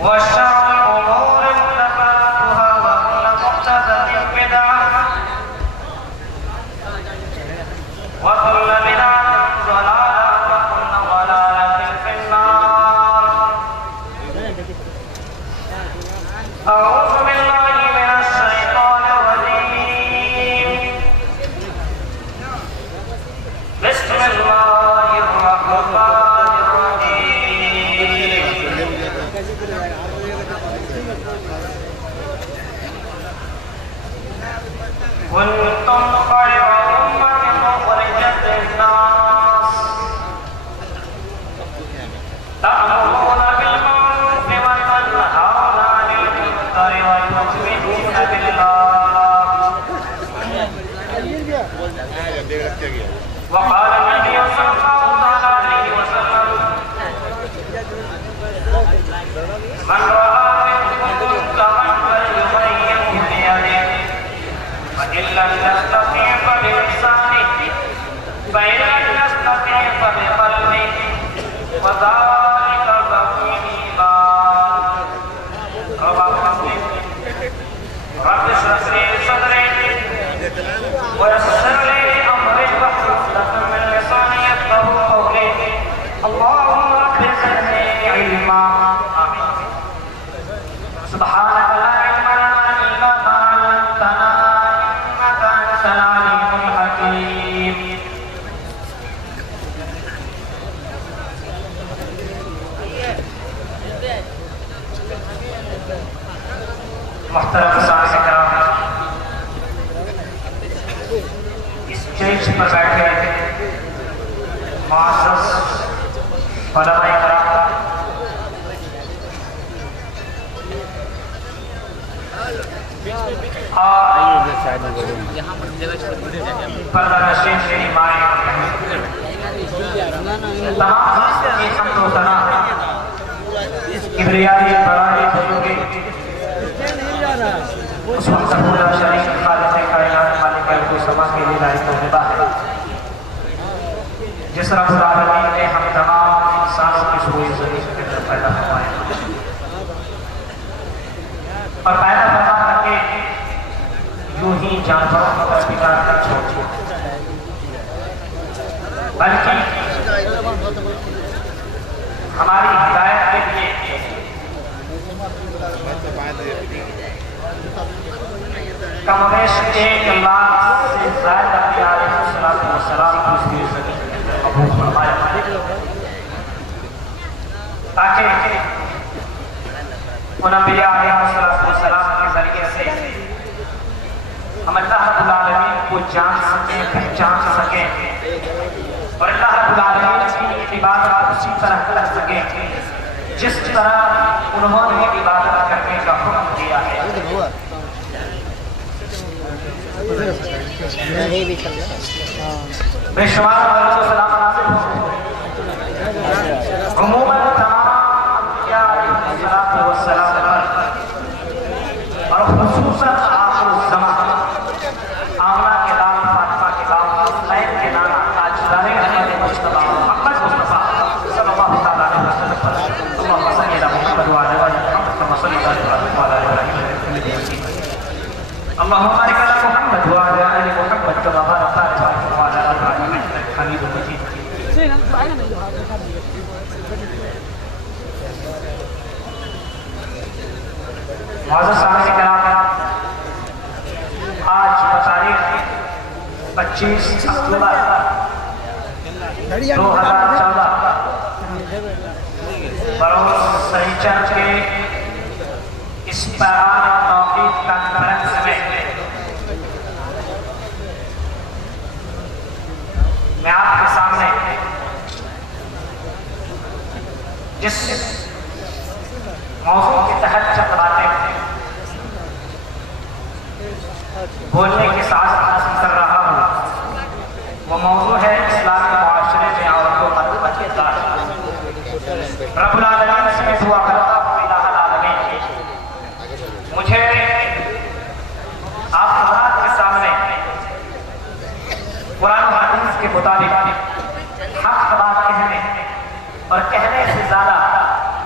وشر الأمور محدثاتها وكل محدثة بدعة وكل بدعة ضلالة وكل ضلالة في النار. أعوذ بالله من الشيطان الرجيم. بسم الله الرحمن الرحيم. كنتم خير أمة أخرجت للناس تأمرون بالمعروف وتنهون عن المنكر وتؤمنون بالله. وقال النبي صلى الله عليه وسلم من رأى منكم منكرا فليغيره بيده فإن لم يستطع فبلسانه فإن لم يستطع فبقلبه وذلك ضعف الإيمان. رواه مسلم. رب اشرح لي صدري ويسر لي أمري واحلل عقدة من لساني يفقهوا قولي. اللهم رب زدني علما. آمين. سبحانك لا علم لنا إلا ما علمتنا إنك أنت العليم الحكيم. محترم سامعین کرام، اسٹیج پر بیٹھے معزز علماء کرام، پردہ نشین میری مائیں، تمام کی حمد و ثنا کبریائی بڑائی بزرگی اس وقت پورا شریف خالق کائنات مالک الکل سما کے لیے لائق ہوتا ہے جس رب العالمین نے ہم تمام انسانوں کی سوئی زمین کے اندر پیدا فرمایا اور پیدا فرما کر کے یوں ہی جانوروں کو تربیت کر چھوڑ دیا، بلکہ ہماری ہدایت کے لیے کم و بیش 1 لاکھ سے زائد انبیاء علیہ السلام کی زمین کے اندر مبعوث فرمایا تاکہ ان انبیاء علیہ السلام کے ذریعے سے ہم اللہ رب العالمین کو جان سکیں، پہچان سکیں اور اللہ رب العالمین کی عبادت اسی طرح کر سکیں جس طرح انہوں نے عبادت کرنے کا حکم دیا ہے۔ بے شمار درود و سلام نازل ہوں عموماً تمام انبیاء علیہ السلام پر اور خصوصاً آخر الزمان آمنہ کے لال، فاطمہ کے لال، حسین کے نانا، تاجدار احمد مجتبی محمد مصطفیٰ صلی اللہ تعالیٰ علیہ وسلم پر اللہم صلی علی محمد وعلی آل محمد کما صلیت علی ابراہیم وعلی آل ابراہیم انک حمید مجید۔ اللہم بارک علی محمد وعلی آل محمد کما بارکت علی ابراہیم وعلی آل ابراہیم انک حمید مجید۔ معزز سامعین کرام، آج بتاریخ 25 اکتوبر 2014 بروز سنیچر کے اس پیغام توحید کانفرنس میں میں آپ کے سامنے جس موضوع کے تحت چند باتیں بولنے کی سعادت حاصل کر رہا ہوں وہ موضوع ہے اسلامی معاشرے میں عورتوں پر اتدار۔ رب العالمین سے دعا کرتا ہوں الہ العالمین مجھے آپ حضرات کے سامنے قرآن و حدیث کے مطابق حق بات کہنے اور کہنے سے زیادہ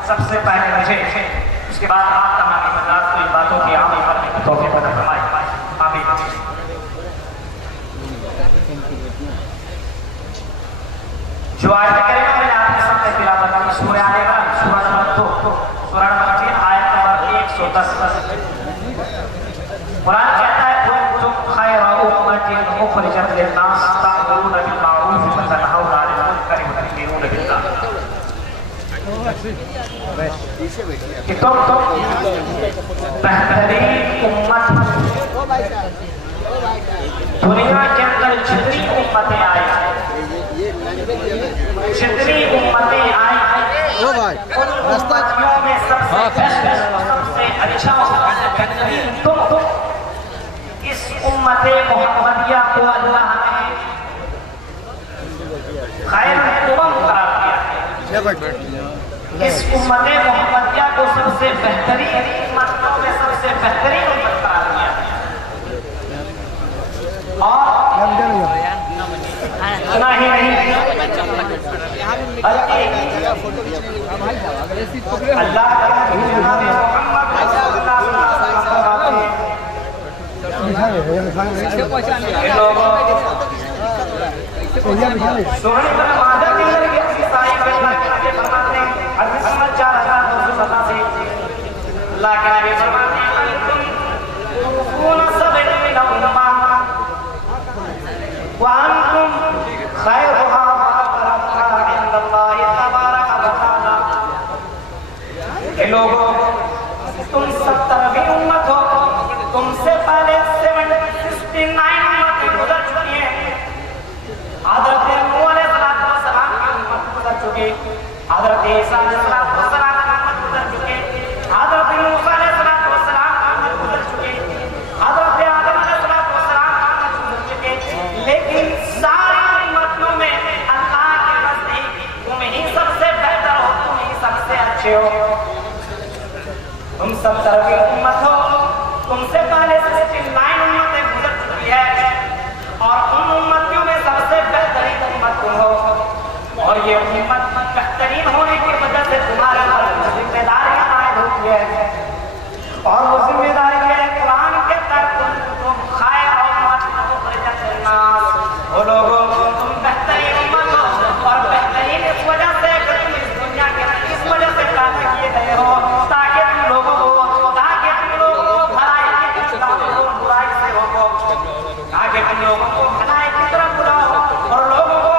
سب سے پہلے مجھے اس کے بعد آپ تمام حضرات کو ان باتوں کی عمل کرنے کی توفیق عطا فرمائے. آمین. جو آیت کریمہ میں نے آپ کے سامنے تلاوت کی سورہ آل عمران سورہ نمبر 2 سورہ نمبر 3 آیت نمبر 110. قرآن کہتا ہے کنتم خیر امۃ اخرجت للناس تأمرون بالمعروف وتنہون عن المنکر وتؤمنون باللہ. کہ تم بہترین امت دنیا کے اندر جتنی امتیں آئی ان امتیوں میں سب سے سب سے اچھا بہترین تم. اس امت محمدیہ کو اللہ نے خیر الامم قرار دیا ہے. اس امت محمدیہ کو سب سے بہترین امتوں میں سب سے بہترین امت قرار دیا ہے. اور اتنا ہی نہیں بلکہ اللہ کے جناب محمد رسول اللہ صلی اللہ علیہ وسلم سورہ مائدہ کے اندر یہ عیسائی اللہ کے نبی فرماتے ہیں حدیث نمبر 4287 اللہ کے نبی فرماتے ہیں انتم توفون سبع من الامم وانتم خیرها وابرکها عند اللہ تبارک و تعالی. کہ لوگوں تم 70ویں امت ہو. تم سے پہلے 69 امتیں گزر چکی ہیں. حضرت نوح علیہ السلام کی امت گزر چکی. حضرت عیسیٰ علیہ السلام کی امت گزر چکی. حضرت موسیٰ علیہ السلام کی امت گزر چکی. حضرت آدم علیہ السلام کی امت گزر چکی. لیکن ساری امتوں میں اللہ کے نزدیک تم ہی سب سے بہتر ہو. تم ہی سب سے اچھے ہو. تم 70ویں امت ہو. تم سے پہلے 69 امتیں گزر چکی ہے اور ان امتوں میں سب سے بہترین امت تم ہو. اور یہ امت بہترین ہونے کی وجہ سے تمہارے پر ذمہ داریاں عائد ہوتی ہے. اور وہ ذمہ داری ہے قرآن کے تحت تم خیر امت اخرجت للناس. وہ لوگوں تم بہترین امت ہو اور بہترین اس وجہ سے کہ تم اس دنیا کے اس وجہ سے پیدا کیے گئے ہو تاکہ تم لوگوں کو برائی سے روکو. تاکہ تم لوگوں کو بھلائی کی طرف بلاؤ اور لوگوں کو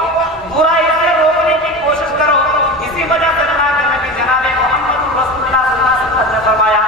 برائی سے روکنے کی کوشش کرو. اسی وجہ سے اللہ کے نبی جناب محمد رسول اللہ صلی اللہ علیہ وسلم نے فرمایا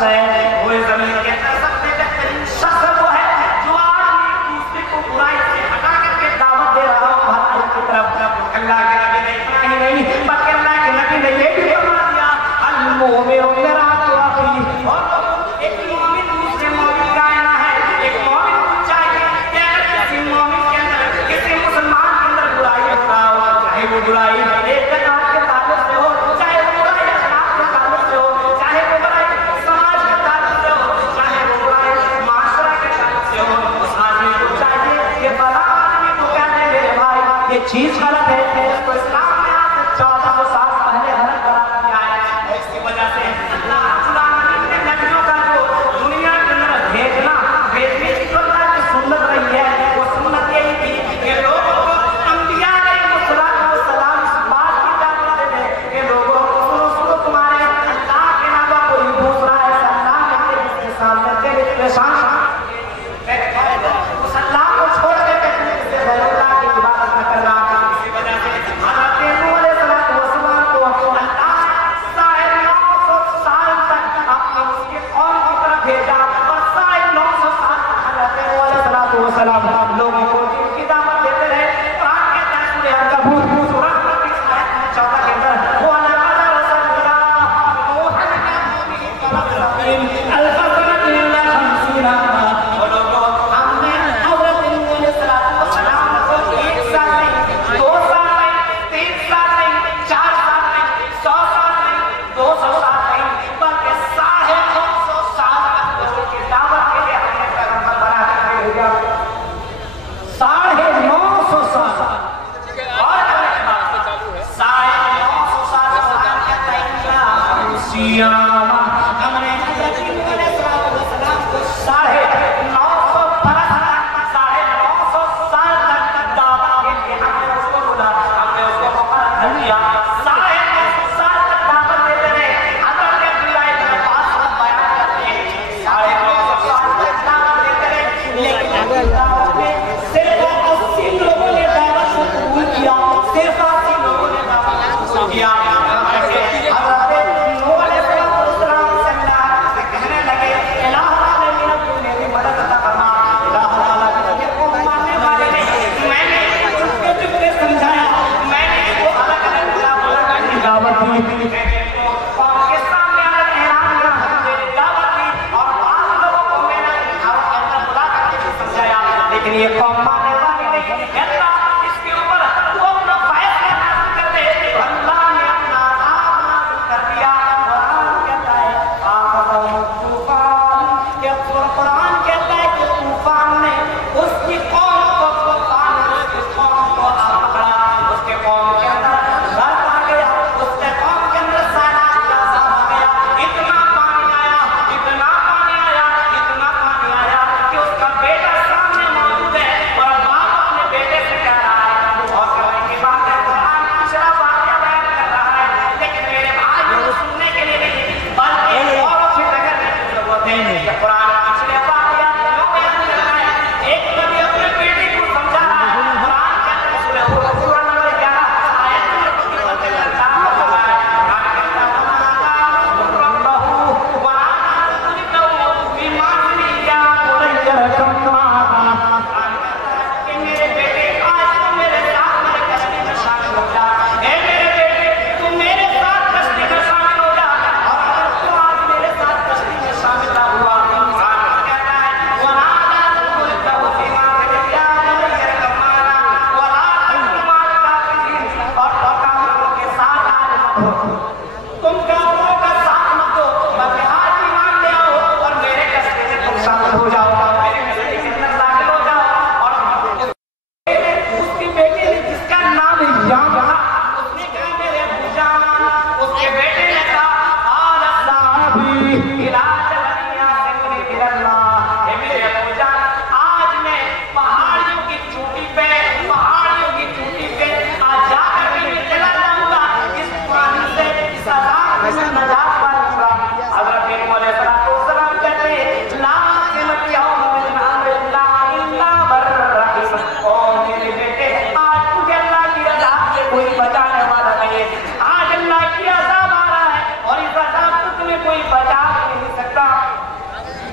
شخص ہے وہ زمین کے اندر سب سے بہترین شخص وہ ہے جو آج دوسرے کو برائی سے ہٹا کر کے دعوت دے رہا ہو بھلائی کی طرف۔ اللہ کے نبی نے اتنا ہی نہیں بلکہ اللہ کے نبی نے یہ بھی فرما دیا المؤمن مرآۃ اخیہ، اور ایک مومن دوسرے مومن کا آئینہ ہے۔ ایک مومن کو چاہیے کہ اگر کسی مومن کے اندر کسی مسلمان کے اندر برائی ہو رہا ہو، چاہے وہ برائی اعتقاد کے تعلق سے ہو، چاہے وہ برائی اخلاق کے تعلق سے ہو، چاہے وہ برائی سماج کے تعلق سے ہو، چاہے وہ برائی معاشرہ کے تعلق سے ہو، اس آدمی کو چاہیے کہ بڑا آدمی کو کہتے ہیں میرے بھائی یہ چیز غلط ہے، اس کو اسلام میں آج سے 1400 سال پہلے غلط قرار دیا ہے۔ اس کی وجہ سے اللہ رب العالمین نے نبیوں کا جو دنیا کے اندر بھیجنے کی جو اللہ کی سنت رہی ہے وہ سنت یہی تھی کہ لوگوں کو انبیاء علیہ السلام اس بات کی دعوت دے دیں کہ لوگوں سنو تمہارے اللہ کے علاوہ کوئی دوسرا ہے اللہ کے جس کے سامنے تیرے پریشان اس اللہ کو چھوڑ کے کہتے ہیں کہ غیر اللہ کی عبادت نہ کرنا،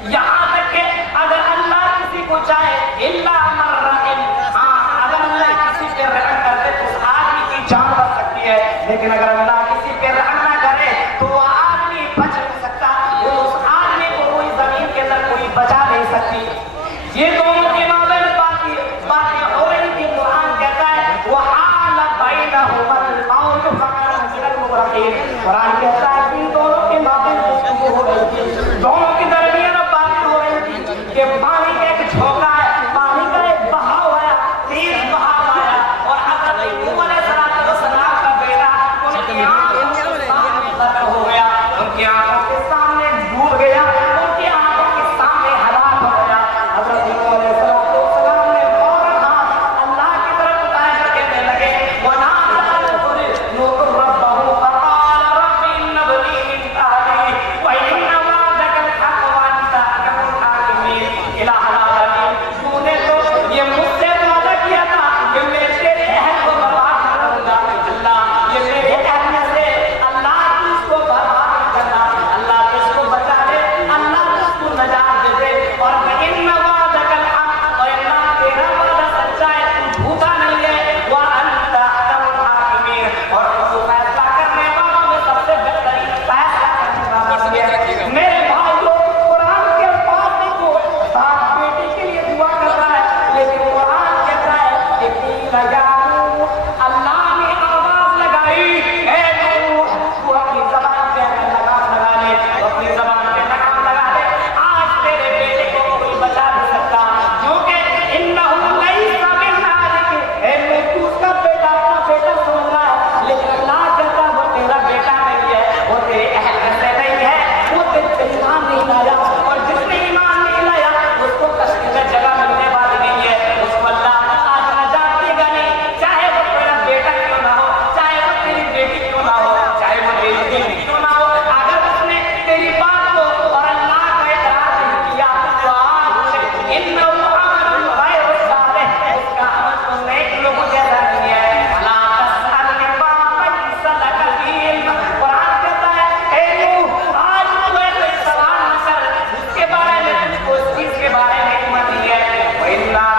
یہاں تک کہ اگر اللہ کسی کو چاہے اللہ مرحم، ہاں اگر اللہ کسی پہ رحم کر دے تو اس آدمی کی جان بچ سکتی ہے، لیکن اگر اللہ کسی پہ رحم نہ کرے تو وہ آدمی بچ نہیں سکتا، وہ اس آدمی کو کوئی زمین کے اندر کوئی بچا نہیں سکتی۔ یہ دونوں کے مابین باتیں ہو رہی تھی، قرآن کہتا ہے وَحَالَ بَيْنَهُمَا الْمَوْجُ فَكَانَ مِنَ الْمُغْرَقِينَ۔ قرآن کہتا ہے کہ دونوں کے مابین گفتگو ہو رہی تھی، دونوں کے درمیان باتیں ہو رہی تھی کہ پانی کا ایک جھونکا ہے، پانی کا ایک بہاؤ آیا، تیز بہاؤ آیا، اور حضرت نوح علیہ السلام کا بیٹا ان کی آنکھوں کے سامنے غرق ہو گیا، ان کی آنکھوں کے سامنے ڈوب گیا، ان کی آنکھوں کے سامنے ہلاک ہو گیا۔ حضرت نوح علیہ السلام نے فوراً ہاتھ اللہ کی طرف اٹھائے کر کہنے لگے وَنَادَىٰ نُوحٌ رَبَّهُ فَقَالَ رَبِّ إِنَّ ابْنِي مِنْ أَهْلِي وَإِنَّ وَعْدَكَ الْحَقُّ وَأَنْتَ أَحْكَمُ الْحَاكِمِينَ۔ الہ العالمین، تو نے تو یہ مجھ سے وعدہ کیا تھا کہ میں تیرے اہل کو برباد نہ کروں گا، اللہ یہ میرے اہل میں سے اللہ تو اس کو برباد نہ کرنا، اللہ تو اس کو بچا لے، اللہ تو اس کو نجات دے دے، اور وَإِنَّ وَعْدَكَ الْحَقُّ، اور اللہ تیرا وعدہ سچا ہے، تو جھوٹا نہیں ہے، وَأَنْتَ أَحْكَمُ الْحَاكِمِينَ، اور تو فیصلہ کرنے والوں میں سب سے بہترین فیصلہ کرنے والا ہے۔ میرے بھائیو، قرآن کے الفاظ دیکھو، باپ بیٹی کے لیے دعا کر رہا ہے، لیکن قرآن کہتا ہے کہ قیل یا نوح، اللہ نے آواز لگائی، اے نوح، تو اپنی زبان پہ اگر لگام لگا لے، تو اپنی زبان پہ لگام لگا لے، آج تیرے بیٹے کو کوئی بچا نہیں سکتا، کیونکہ انہ لیس من اہلک، اے نوح تو اس کا بیٹا اپنا بیٹا سمجھ رہا ہے، لیکن اللہ کہتا ہے وہ تیرا بیٹا نہیں ہے، وہ تیرے اہل میں سے نہیں ہے، وہ تیرے پہ ایمان نہیں لایا، اور جس نے ایمان نہیں لایا اس کو کشتی میں جگہ ملنے والی نہیں ہے، اس کو اللہ آج نجات دے گا نہیں، چاہے وہ تیرا بیٹا کیوں نہ ہو، چاہے وہ تیری بیٹی کیوں نہ ہو، چاہے وہ تیری بیٹی کیوں نہ ہو، اگر اس نے تیری بات کو اور اللہ کا اقرار نہیں کیا تو آج سے انہ عمل غیر صالح، اس کا عمل تو نیک لوگوں جیسا نہیں ہے۔ لا تسألنی ما لیس لک به علم، قرآن کہتا ہے اے نوح آج مجھے کوئی سوال نہ کر جس کے بارے میں تجھ کو اس چیز کے بارے میں علم نہیں ہے، وَإِنَّا،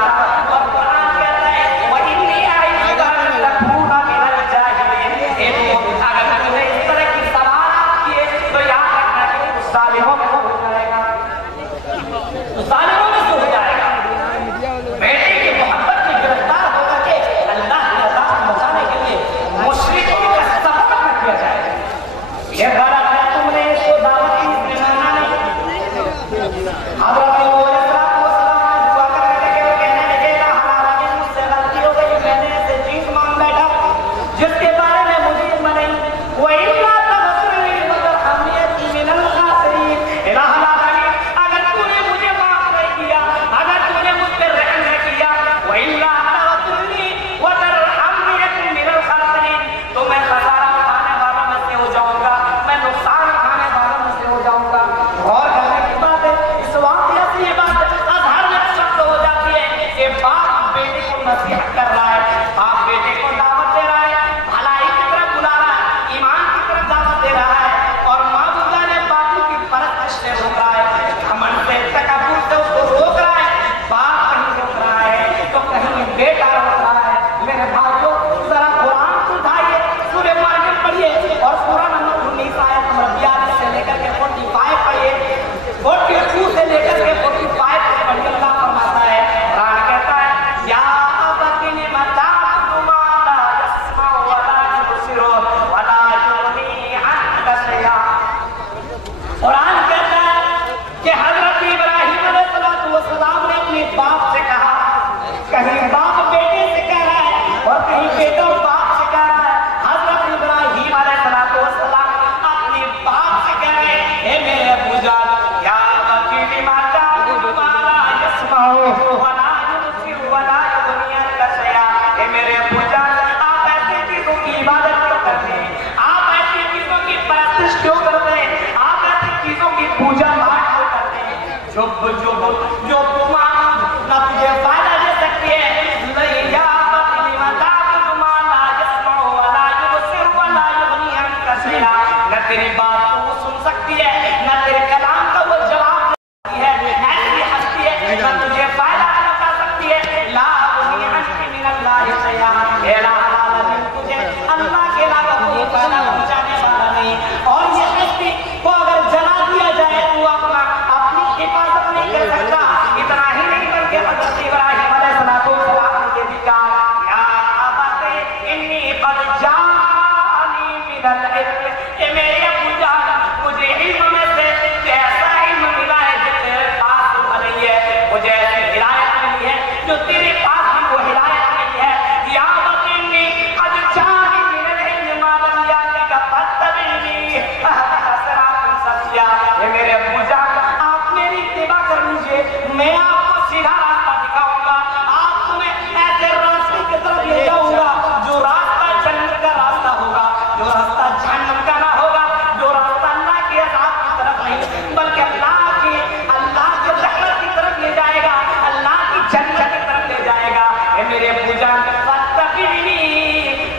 اور قرآن کہتا ہے وَإِنِّي أَعِظُكَ أَن تَكُونَ مِنَ الْجَاهِلِينَ، اے نوح اگر تم نے اس طرح کی سوالات کیے تو یاد رکھنا کہ تو ظالموں میں سے ہو جائے گا، تو ظالموں میں سے ہو جائے گا۔ بیٹے کی محبت میں گرفتار ہو کر کے اللہ کی رضا کو بچانے کے لیے مشرکوں کا سبب نہ کیا جائے، یہ غلط ہے، تم نے اس کو دعوت کی، اس نے مانا نہیں۔ حضرت نوح علیہ السلام دعا کر کے وہ کہنے لگے لا حلال، مجھ سے غلطی ہو گئی، میں نے ایسے چیز مانگ بیٹھا جس کے بارے میں مجھے علم نہیں، وَإِلَّا تَغْفِرْ لِي وَتَرْحَمْنِي أَكُن مِّنَ الْخَاسِرِينَ۔ الہ العالمین، اگر تو نے مجھے معاف نہیں کیا، اگر تو نے مجھ پہ رحم نہیں کیا، وَإِلَّا تَغْفِرْ لِي وَتَرْحَمْنِي أَكُن مِّنَ الْخَاسِرِينَ، تو میں خسارہ اٹھانے والوں میں سے ہو جاؤں گا، میں نقصان اٹھانے والوں میں سے ہو جاؤں گا۔ غور کرنے کی بات ہے، اس واقعہ سے یہ بات اظہر میں شخص ہو جاتی ہے کہ باپ بیٹے کو نصیحت کر رہا ہے، باپ بیٹے کو دعوت دے رہا ہے، بھلائی کی طرف بلا رہا ہے، ایمان کی طرف دعوت دے رہا ہے، اور معبودہ نے باپو کی پرستش سے روک رہا ہے، گھمنڈ سے تکبر سے اس کو روک رہا ہے، باپ کہیں روک رہا ہے تو کہیں بیٹا روک رہا ہے۔ میرے بھائیو ذرا قرآن کو اٹھائیے، سورہ مریم پڑھیے اور سورہ نمبر 19 آیت نمبر 42 سے لے کر کے 45 پڑھیے، 42 سے لے کر کے 45 تک پڑھیے۔ اللہ فرماتا ہے، قرآن کہتا ہے یا ابت لم تعبد ما لا يسمع ولا يبصر ولا يغني عنك شيئا۔ قرآن کہتا ہے کہ حضرت ابراہیم علیہ السلام نے اپنے باپ سے کہا، کہیں باپ بیٹے سے کہہ رہا ہے اور کہیں بیٹا باپ سے کہہ رہا ہے۔ حضرت ابراہیم علیہ السلام اپنے باپ سے کہہ رہے ہیں اے میرے ابو جان، یا ابت لم تعبد ما لا يسمع ولا يبصر ولا يغني عنك شيئا، اے میرے ابو جان آپ ایسی چیزوں کی عبادت کیوں کرتے ہیں، آپ ایسی چیزوں کی پرستش کیوں کرتے ہیں، آپ ایسی چیزوں کی پوجا پاٹ کیوں کرتے ہیں جو نہ تجھے فائدہ دے سکتی ہے، یا ابت لم تعبد ما لا يسمع ولا يبصر ولا يغني عنك شيئا، نہ تیری بات کو وہ سن سکتی ہے، نہ تیرے کلام کا وہ جواب دے سکتی ہے، نہیں کر سکتا. اتنا ہی نہیں بلکہ حضرت ابراہیم علیہ السلام نے بھی کہا یا ابت انی قد جانی من العلم. اے میرے ابو جان مجھے علم میں سے ایسا علم ملا ہے جو تیرے پاس نہیں ہے. مجھے ایسی ہدایت ملی ہے جو تیرے پاس بھی وہ ہدایت نہیں ہے. یا ابت انی قد جانی من العلم ما لم یاتک فاتبعنی صراطا سویا. اے میرے ابو جان آپ میری اتباع کر لیجیے. میں آپ کو سیدھا راستہ دکھاؤں گا. آپ تمہیں ایسے راستے کی طرف لے جاؤں گا جو راستہ جنت کا راستہ ہوگا, جو راستہ جہنم کا نہ ہوگا, جو راستہ اللہ کے عذاب کی طرف نہیں بلکہ اللہ کی رحمت کی طرف لے جائے گا, اللہ کی جنت کی طرف لے جائے گا. اے میرے ابو جان فاتبعنی,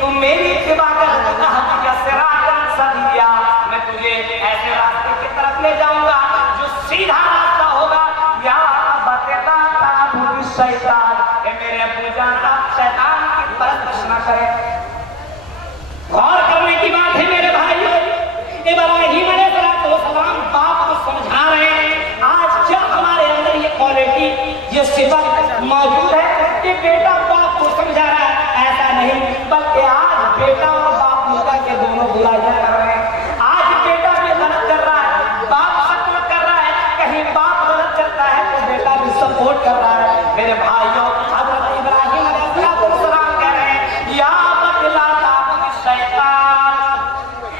تم میری اتباع کر اهدک صراطا سویا. میں تجھے ایسے راستے کی طرف لے جاؤں گا جو سیدھا راستہ ہوگا. یا ابت لا تعبد الشیطان. اے میرے ابو جان آپ شیطان کی پرستش نہ کریں. غور کرنے کی بات ہے میرے بھائیو. ابراہیم علیہ السلام باپ کو سمجھا رہے ہیں. آج جب ہمارے اندر یہ کوالٹی, یہ صفت موجود ہے کہ بیٹا باپ کو سمجھا رہا ہے, ایسا نہیں بلکہ آج بیٹا اور باپ مل کے دونوں برائیاں کر رہے ہیں. آج بیٹا بھی غلط کر رہا ہے, باپ سپورٹ کر رہا ہے. کہیں باپ غلط کرتا ہے تو بیٹا بھی سپورٹ کر رہا ہے. میرے بھائیوں, حضرت ابراہیم علیہ السلام کہہ رہے ہیں یا ابت لا تعبد الشیطان.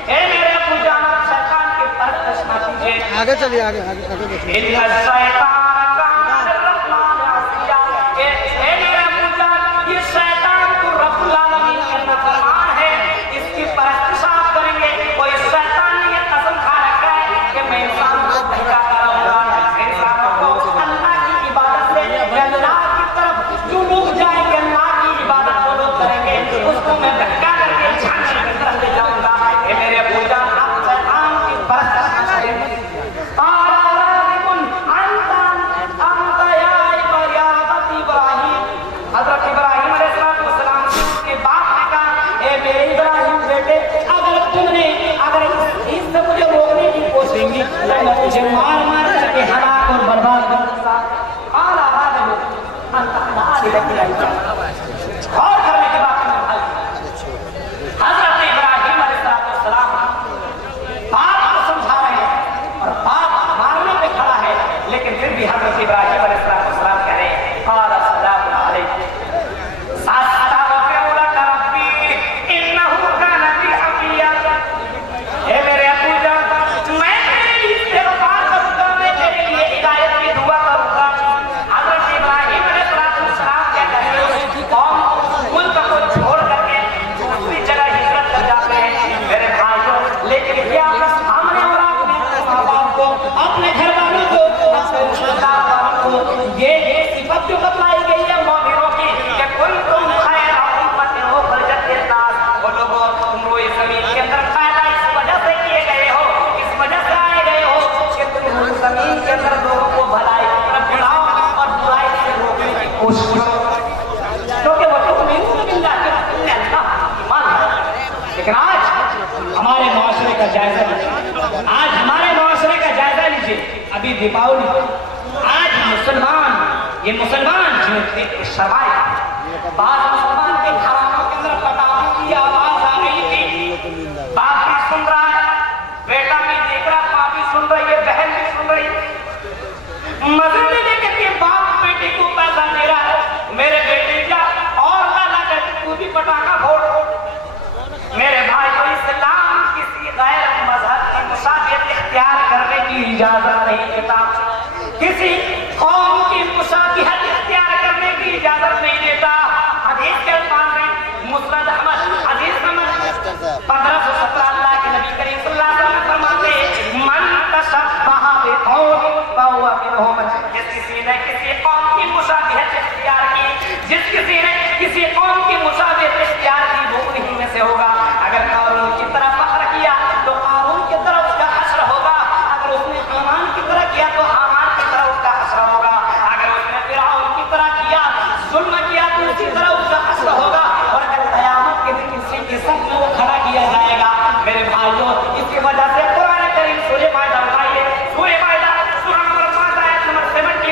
اے میرے ابو جان آپ شیطان کے پرستش نہ کیجیے. آگے چلیے, آگے آگے آگے ان الشیطان کان للرحمن عصیا. اے میرے ابو جان یہ شیطان کو رب العالمین کا نافرمان ہے, اس کی پرستش آپ کریں گے. کوئی شیطان نے یہ قسم کھا رکھا ہے کہ میں انسان کو بہکاتا رہوں گا, انسانوں کو اللہ کی عبادت سے اللہ کی طرف جو لوگ جائیں گے اللہ کی عبادت وہ لوگ کریں گے, اس کو میں بہکا کر کے جہنم کی طرف لے جاؤں گا. اے میرے ابو جان آپ شیطان کی پرستش نہ کریں. حضرت ابراہیم علیہ السلام کے باپ نے کہا اے میرے ابراہیم بیٹے, اگر تم نے اگر اس سے مجھے روکنے کی کوشش کی تو میں تجھے مار مار کر کے ہلاک اور برباد کر دوں گا. اور کرنے کے بعد حضرت ابراہیم علیہ السلام باپ کو سمجھا رہے ہیں اور باپ مارنے پہ کھڑا ہے, لیکن پھر بھی حضرت ابراہیم علیہ السلام کہہ رہے ہیں قال السلام علیکم ساستغفر لک ربی انہ کان بی حفیا. اے میرے ابو جان میں تیری استغفار کروں گا, میں تیرے لیے ہدایت کی دعا کروں گا. حضرت ابراہیم علیہ السلام کیا کہتے ہیں قوم ملک کو چھوڑ کر کے دوسری جگہ ہجرت کر جاتے ہیں. میرے بھائیوں, لیکن کیا ہم نے اور آپ نے ماں باپ کو, اپنے گھر والوں کو, اپنے رشتہ داروں کو یہ صفت جو بتلائی گئی ہے مومنوں کی کہ کوئی تم خیر امت ہو خرجت الناس, وہ لوگوں تم روئے زمین کے اندر پیدا اس وجہ سے کیے گئے ہو, اس وجہ سے آئے گئے ہو کہ تم زمین کے اندر لوگوں کو بھلائی کی طرف بڑھاؤ اور برائی سے روکنے کی کوشش کرو. کیونکہ وہ تؤمنون باللہ کہ تم نے اللہ کی ایمان ہے. لیکن آج ہمارے معاشرے کا جائزہ لیجیے, آج ہمارے معاشرے کا جائزہ لیجیے. ابھی دیپاولی, آج یہ مسلمان جو شرائع, بعض مسلمان کے گھرانوں کے اندر پٹاخوں کی آواز آ رہی تھی, باپ بھی سن رہا ہے, بیٹا بھی دیکھ رہا, ماں بھی سن رہی ہے, بہن بھی سن رہی ہے. مزے میں دیکھ کے باپ بیٹے کو پیسہ دے رہا ہے, میرے بیٹے کیا اور لالا کہتے تو بھی پٹاخہ پھوڑ. میرے بھائی کو اسلام کسی غیر مذہب کی مشابہت اختیار کرنے کی اجازت نہیں دیتا, کسی قوم کی مشابہت اختیار کرنے کی اجازت نہیں دیتا. حدیث کے الفاظ میں مسند احمد حدیث نمبر 1517 اللہ کے نبی کریم صلی اللہ علیہ وسلم فرماتے ہیں من تشبہ بقوم فہو منہم. جس کسی نے کسی قوم کی مشابہت اختیار کی, جس کسی نے کسی قوم کی مشابہت اختیار کی, وہ انہی میں سے ہوگا. اگر قارون کی طرف فخر کیا تو قارون کی طرف اس کا حشر ہوگا, اگر اس نے حامان کی طرح کیا تو حامان کی طرح اس کا حشر ہوگا, اگر اس نے فرعون کی طرح کیا ظلم کیا تو اسی طرح اس کا حشر ہوگا, اور اگر قیامت کے دن کسی کے ساتھ میں وہ کھڑا کیا جائے گا. میرے بھائیوں, اس کی وجہ سے قرآن کریم سورہ مائدہ اٹھائیے, سورہ مائدہ سورہ نمبر 5 آیت نمبر 70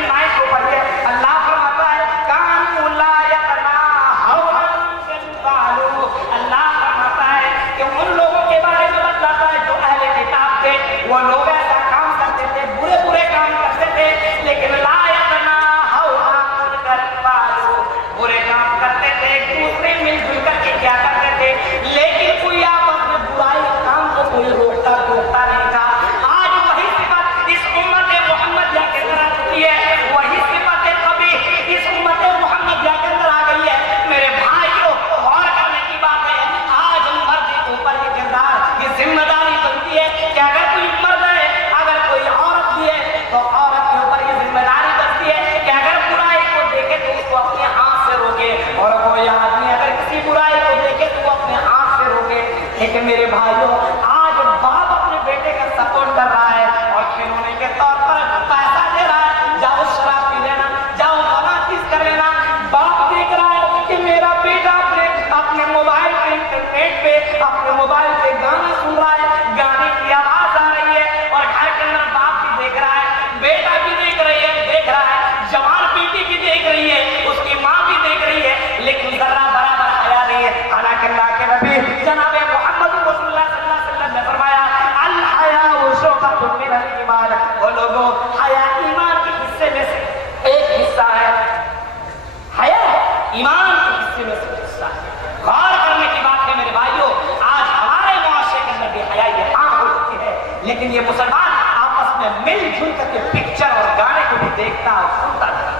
دیکھتا اور سنتا تھا.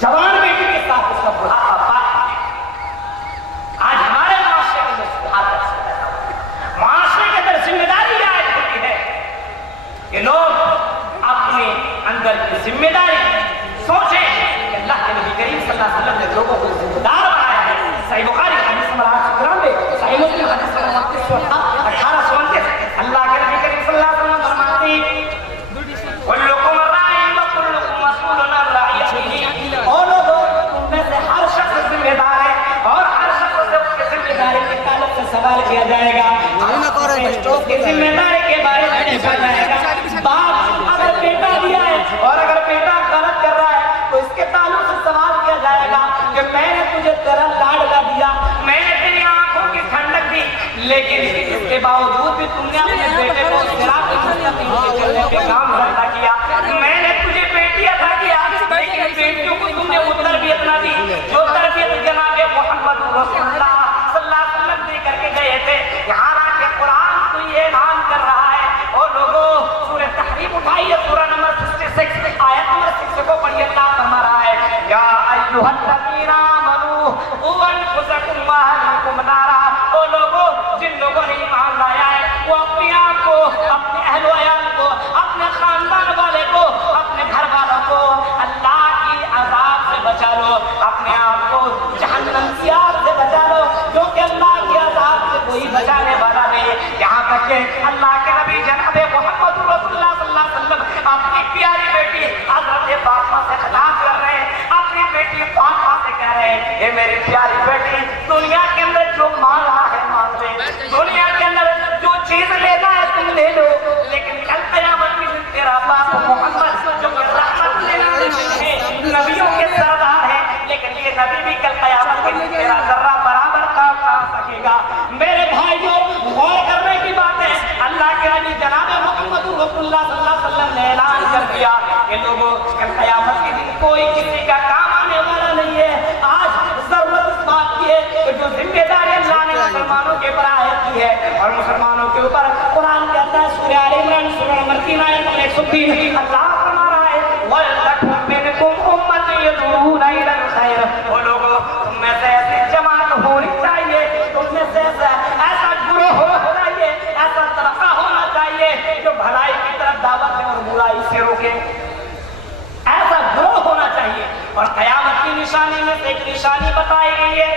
جوان بیٹی کے ساتھ اس کا بڑھاپا پاک ہے. آج ہمارے معاشرے میں معاشرے کے اندر ذمہ داری عائد ہوتی ہے کہ لوگ اپنے اندر کی ذمہ داری سوچیں کہ اللہ کے نبی کریم صلی اللہ علیہ وسلم نے لوگوں کو ذمہ دار بنایا ہے. صحیح بخاری حدیث نمبر 893، صحیح مسلم حدیث نمبر 1829. اللہ کے نبی کریم صلی اللہ علیہ وسلم فرماتے ہیں کلکم راعٍ وکلکم مسئول عن رعیتہ. اور لوگوں تم میں سے ہر شخص ذمہ دار ہے اور ہر شخص سے اس کی ذمہ داری کے تعلق سے سوال کیا جائے گا. اس کی ذمہ داری کے بارے میں پوچھا جائے گا. باپ اگر بیٹا دیا ہے اور اگر بیٹا غلط کر رہا ہے تو اس کے تعلق سے سوال کیا جائے گا کہ میں نے تجھے تیرا لاڈلا دیا، میں نے تیری آنکھوں کی ٹھنڈک دی، لیکن اس کے باوجود بھی تم نے اپنے بیٹے کو صراط مستقیم کے چلنے پہ نامزدہ کیا. میں نے تجھے بیٹی عطا کیا لیکن بیٹیوں کو تم نے وہ تربیت نہ دی جو تربیت جناب محمد رسول اللہ صلی اللہ علیہ وسلم دے کر کے گئے تھے. یہاں آ کے قرآن تو یہ اعلان کر رہا ہے اور لوگوں سورہ تحریم اٹھائیے، سورہ نمبر 66 آیت نمبر 6 کو پڑھیے. اللہ فرما رہا ہے یا ایھا الذین آمنوا قوا انفسکم واہلیکم نارا. وہ لوگوں جن لوگوں نے ایمان لایا ہے وہ اپنے آپ کو، اپنے اہل و عیال کو، اپنے خاندان والے کو، اپنے گھر والوں کو اللہ کی عذاب سے بچا لو، اپنے آپ کو جہنم کی آگ سے بچا لو کیونکہ اللہ کی عذاب سے کوئی بچانے والا نہیں. یہاں تک کہ اللہ کے نبی جناب محمد رسول اللہ صلی اللہ علیہ وسلم اپنی پیاری بیٹی حضرت فاطمہ سے خطاب کر رہے ہیں. اپنی بیٹی فاطمہ سے کہہ رہے ہیں اے میری پیاری بیٹی، دنیا کے اندر جو مالا ہے مال لے، دنیا کے اندر جو چیز لینا ہے تم لے لو، لیکن کل قیامت میں تیرا باپ محمد جو کہ رحمت للعالمین ہے، نبیوں کے سردار ہے، لیکن یہ نبی بھی کل قیامت کے دن تیرا ذرہ برابر کام نہ سکے گا. میرے بھائیوں غور کرنے کی بات ہے. اللہ کے نبی جناب محمد رسول اللہ صلی اللہ علیہ وسلم نے اعلان کر دیا کہ لوگوں کل قیامت کے دن کوئی کسی کا کام آنے والا نہیں ہے. آج ضرورت اس بات کی ہے کہ جو ذمہ داری اللہ نے مسلمانوں کے اوپر عائد کی ہے اور مسلمانوں کے اوپر قرآن کہتا ہے سورہ آل عمران سورہ نمبر 3 آیت نمبر 103 اللہ فرما رہا ہے وَلْتَكُن مِّنكُمْ أُمَّةٌ يَدْعُونَ إِلَى الْخَيْرِ. وہ لوگوں تم میں سے ایسی جماعت ہونی چاہیے، تم میں سے ایسا گروہ ہونا چاہیے، ایسا طبقہ ہونا چاہیے جو بھلائی کی طرف دعوت دے اور برائی سے روکے. ایسا گروہ ہونا چاہیے. اور قیامت کی نشانی میں سے ایک نشانی بتائی گئی ہے،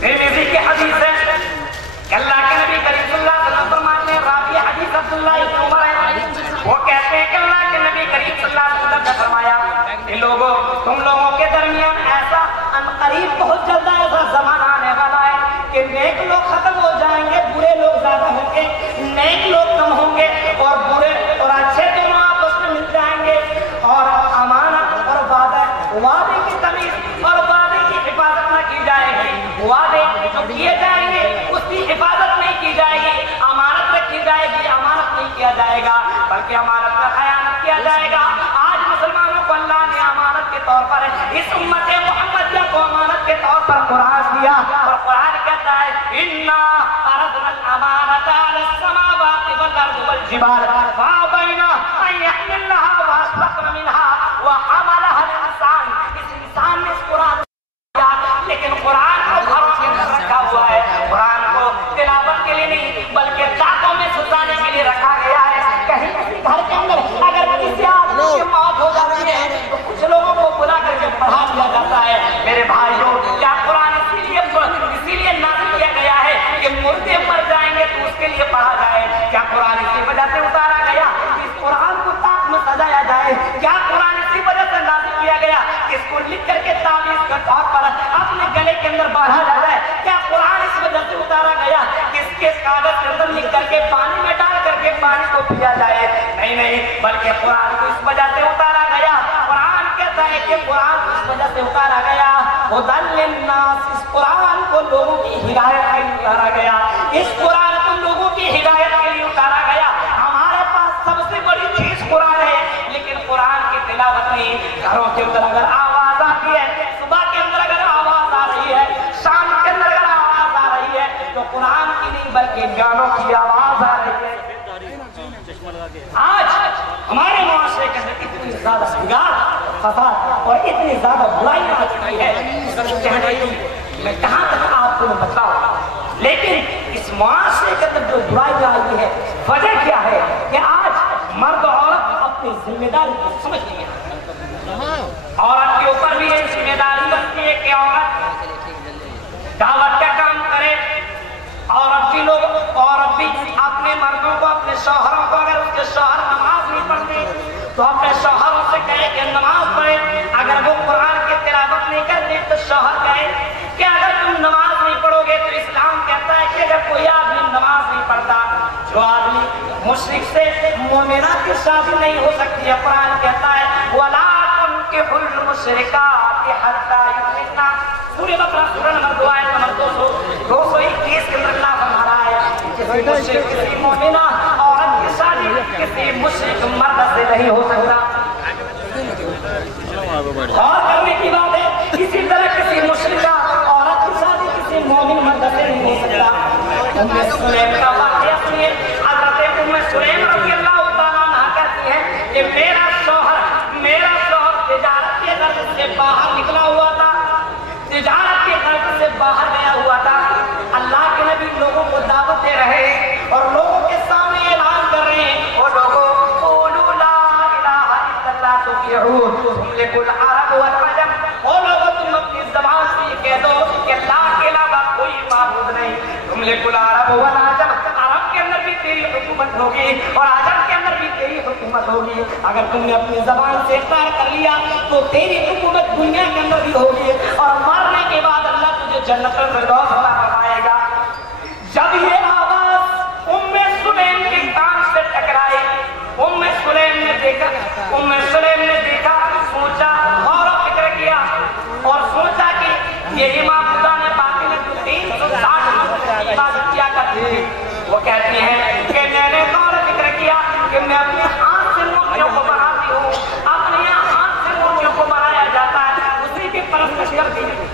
ترمذی کی حدیث ہے کہ اللہ کے نبی کریم صلی اللہ علیہ وسلم فرماتے ہیں، راوی حدیث عبداللہ ابن عمر ہے، وہ کہتے ہیں کہ اللہ کے نبی کریم صلی اللہ علیہ وسلم نے فرمایا کہ لوگوں تم لوگوں کے درمیان ایسا عنقریب بہت جلد ایسا زمانہ آنے والا ہے کہ نیک لوگ ختم ہو جائیں گے، برے لوگ زیادہ ہوں گے، نیک لوگ کم ہوں گے اور برے اور اچھے دونوں آپس میں مل جائیں گے. اور امانت اور وعدے کی تمیز اور وعدے کی حفاظت نہ کی جائے گی. وعدے جو کیے جائیں گے اس کی حفاظت نہیں کی جائے گی، امانت رکھی جائے گی، امانت نہیں کیا جائے گا بلکہ امانت میں خیانت کیا جائے گا. آج مسلمانوں کو اللہ نے امانت کے طور پر اس امت محمدیہ کو امانت کے طور پر قرآن دیا اور قرآن کہتا ہے اِنَّا عَرَضْنَا الْأَمَانَةَ عَلَى السَّمَاوَاتِ وَالْأَرْضِ وَالْجِبَالِ فَأَبَيْنَ أَن يَحْمِلْنَهَا وَأَشْفَقْنَ مِنْهَا وَحَمَلَهَا الْإِنسَانُ. اس انسان نے اس قرآن لیکن قرآن کو گھروں کے اندر رکھا ہوا ہے. قرآن کو تلاوت کے لیے نہیں بلکہ دانتوں میں سلطانے کے لیے رکھا گیا ہے. کہیں کسی گھر کے اندر اگر کسی آدمی کی موت ہو جاتی ہے تو کچھ لوگوں کو بلا کر کے پڑھا دیا جاتا ہے. میرے بھائیوں کیا قرآن اسی لیے نازل کیا گیا ہے کہ مردے مر جائیں گے تو اس کے لیے پڑھا جائے؟ کیا قرآن اسی وجہ سے اتارا گیا کہ اس قرآن کو تاک میں سجایا جائے؟ کیا قرآن اسی وجہ سے نازل کیا گیا کہ اس کو لکھ کر کے تعویذ کے طور پر اپنے گلے کے اندر باندھا جائے؟ کیا قرآن اس وجہ سے اتارا گیا کہ اس کے کاغذ کے اندر لکھ کر کے پانی میں ڈال کر کے پانی کو پیا جائے؟ نہیں، بلکہ قرآن کو اس وجہ سے اتارا گیا. قرآن کہتا ہے کہ قرآن کو اس وجہ سے اتارا گیا ھدی للناس. اس قرآن کو لوگوں کی ہدایت کے لیے اتارا گیا. اس قرآن کو لوگوں کی ہدایت کے لیے اتارا گیا. ہمارے پاس سب سے بڑی چیز قرآن ہے لیکن قرآن کی تلاوت نہیں. گھروں کے اندر اگر آواز آتی ہے، صبح کے اندر اگر آواز آ رہی ہے، شام کے اندر اگر آواز آ رہی ہے تو قرآن کی نہیں بلکہ گانوں کی آواز آ رہی ہے. آج ہمارے معاشرے معاشرے کے اندر اتنی زیادہ بگاڑ فساد اور اتنی زیادہ برائی آ چکی ہے کہنے کی میں کہاں تک آپ کو بتاؤں، لیکن اس معاشرے کے اندر جو برائی آئی ہے وجہ کیا ہے کہ آج مرد و عورت اپنی ذمہ داری کو سمجھ نہیں ہے۔ عورت کے اوپر بھی یہ ذمہ داری بنتی ہے کہ عورت دعوت کا کام کرے، عورت بھی اپنے مردوں کو، اپنے شوہروں کو، اگر اس کے شوہر نماز نہیں پڑھتے تو اپنے شوہروں سے کہے کہ نماز پڑھے، اگر وہ قرآن کی تلاوت نہیں کرتے تو شوہر کہے کہ اگر تم نماز نہیں پڑھو گے تو اسلام کہتا ہے کہ اگر کوئی آدمی نماز نہیں پڑھتا، جو آدمی مشرک سے مومنہ کی شادی نہیں ہو سکتی ہے، قرآن کہتا ہے وَلَا تُنكِحُوا الْمُشْرِكَاتِ حَتَّىٰ يُؤْمِنَّ، سورہ بقرہ سورہ نمبر 2 آیت نمبر 221 کے اندر اللہ فرما رہا ہے کسی مشرک کسی مومنہ عورت کی شادی کسی مشرک مرد سے نہیں ہو سکتا۔ اور کرنے کی بات ہے اسی طرح کسی مشرکہ عورت کی شادی کسی مومن مرد سے نہیں ہو سکتا۔ ام سلیم کا واقعہ سنیے، حضرت ام سلیم رضی اللہ تعالیٰ عنہ کہتی ہے کہ میرا شوہر تجارت کے غرض سے باہر نکلا ہوا تھا، تجارت کے غرض سے باہر گیا ہوا تھا، اللہ کے نبی لوگوں کو دعوت دے رہے ہیں اور لوگوں کے سامنے اعلان کر رہے ہیں، اور لوگوں قولوا لا الہ الا اللہ تفلحون تملک العرب والعجم، اور لوگوں تم اپنی زبان سے یہ کہہ دو کہ اللہ کے علاوہ کوئی معبود نہیں، تملک العرب والعجم، عرب کے اندر بھی تیری حکومت ہوگی اور عجم کے اندر بھی تیری حکومت ہوگی، اگر تم نے اپنی زبان سے اقرار کر لیا تو تیری حکومت دنیا کے اندر بھی ہوگی اور مرنے کے بعد اللہ تجھے جنت الفردوس عطا فرمائے گا۔ جب یہ آواز ام سلیم کے کان سے ٹکرائی، ام سلیم نے دیکھا، سوچا غور و فکر کیا اور سوچا کہ یہ معبودان باطل جو 360 کی عبادت کیا کرتی تھی، وہ کہتی ہیں کہ میں نے غور و فکر کیا کہ میں اپنے ہاتھ سے مورتیوں کو بناتی ہوں، اپنے ہاتھ سے مورتیوں کو بنایا جاتا ہے، اسی کی پرستش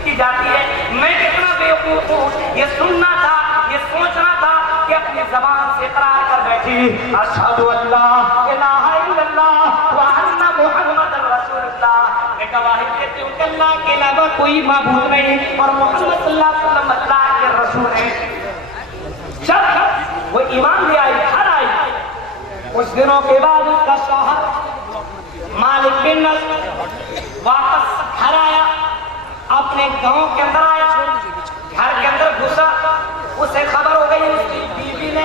کی جاتی ہے، میں کتنا بیوقوف ہوں، یہ سننا تھا، یہ سوچنا تھا کہ اپنی زبان سے اقرار کر بیٹھی اشہد ان لا الہ الا اللہ وان محمد رسول اللہ، میں گواہی دیتی ہوں کہ اللہ کے علاوہ کوئی معبود نہیں اور محمد صلی اللہ علیہ وسلم اللہ کے رسول ہیں۔ جب وہ ایمان لے آئی، گھر آئی، کچھ دنوں کے بعد اس کا شوہر مالک بن نصر واپس گھر آیا، اپنے گاؤں کے اندر آیا، گھر کے اندر گھسا، اسے خبر ہو گئی اس کی بیوی نے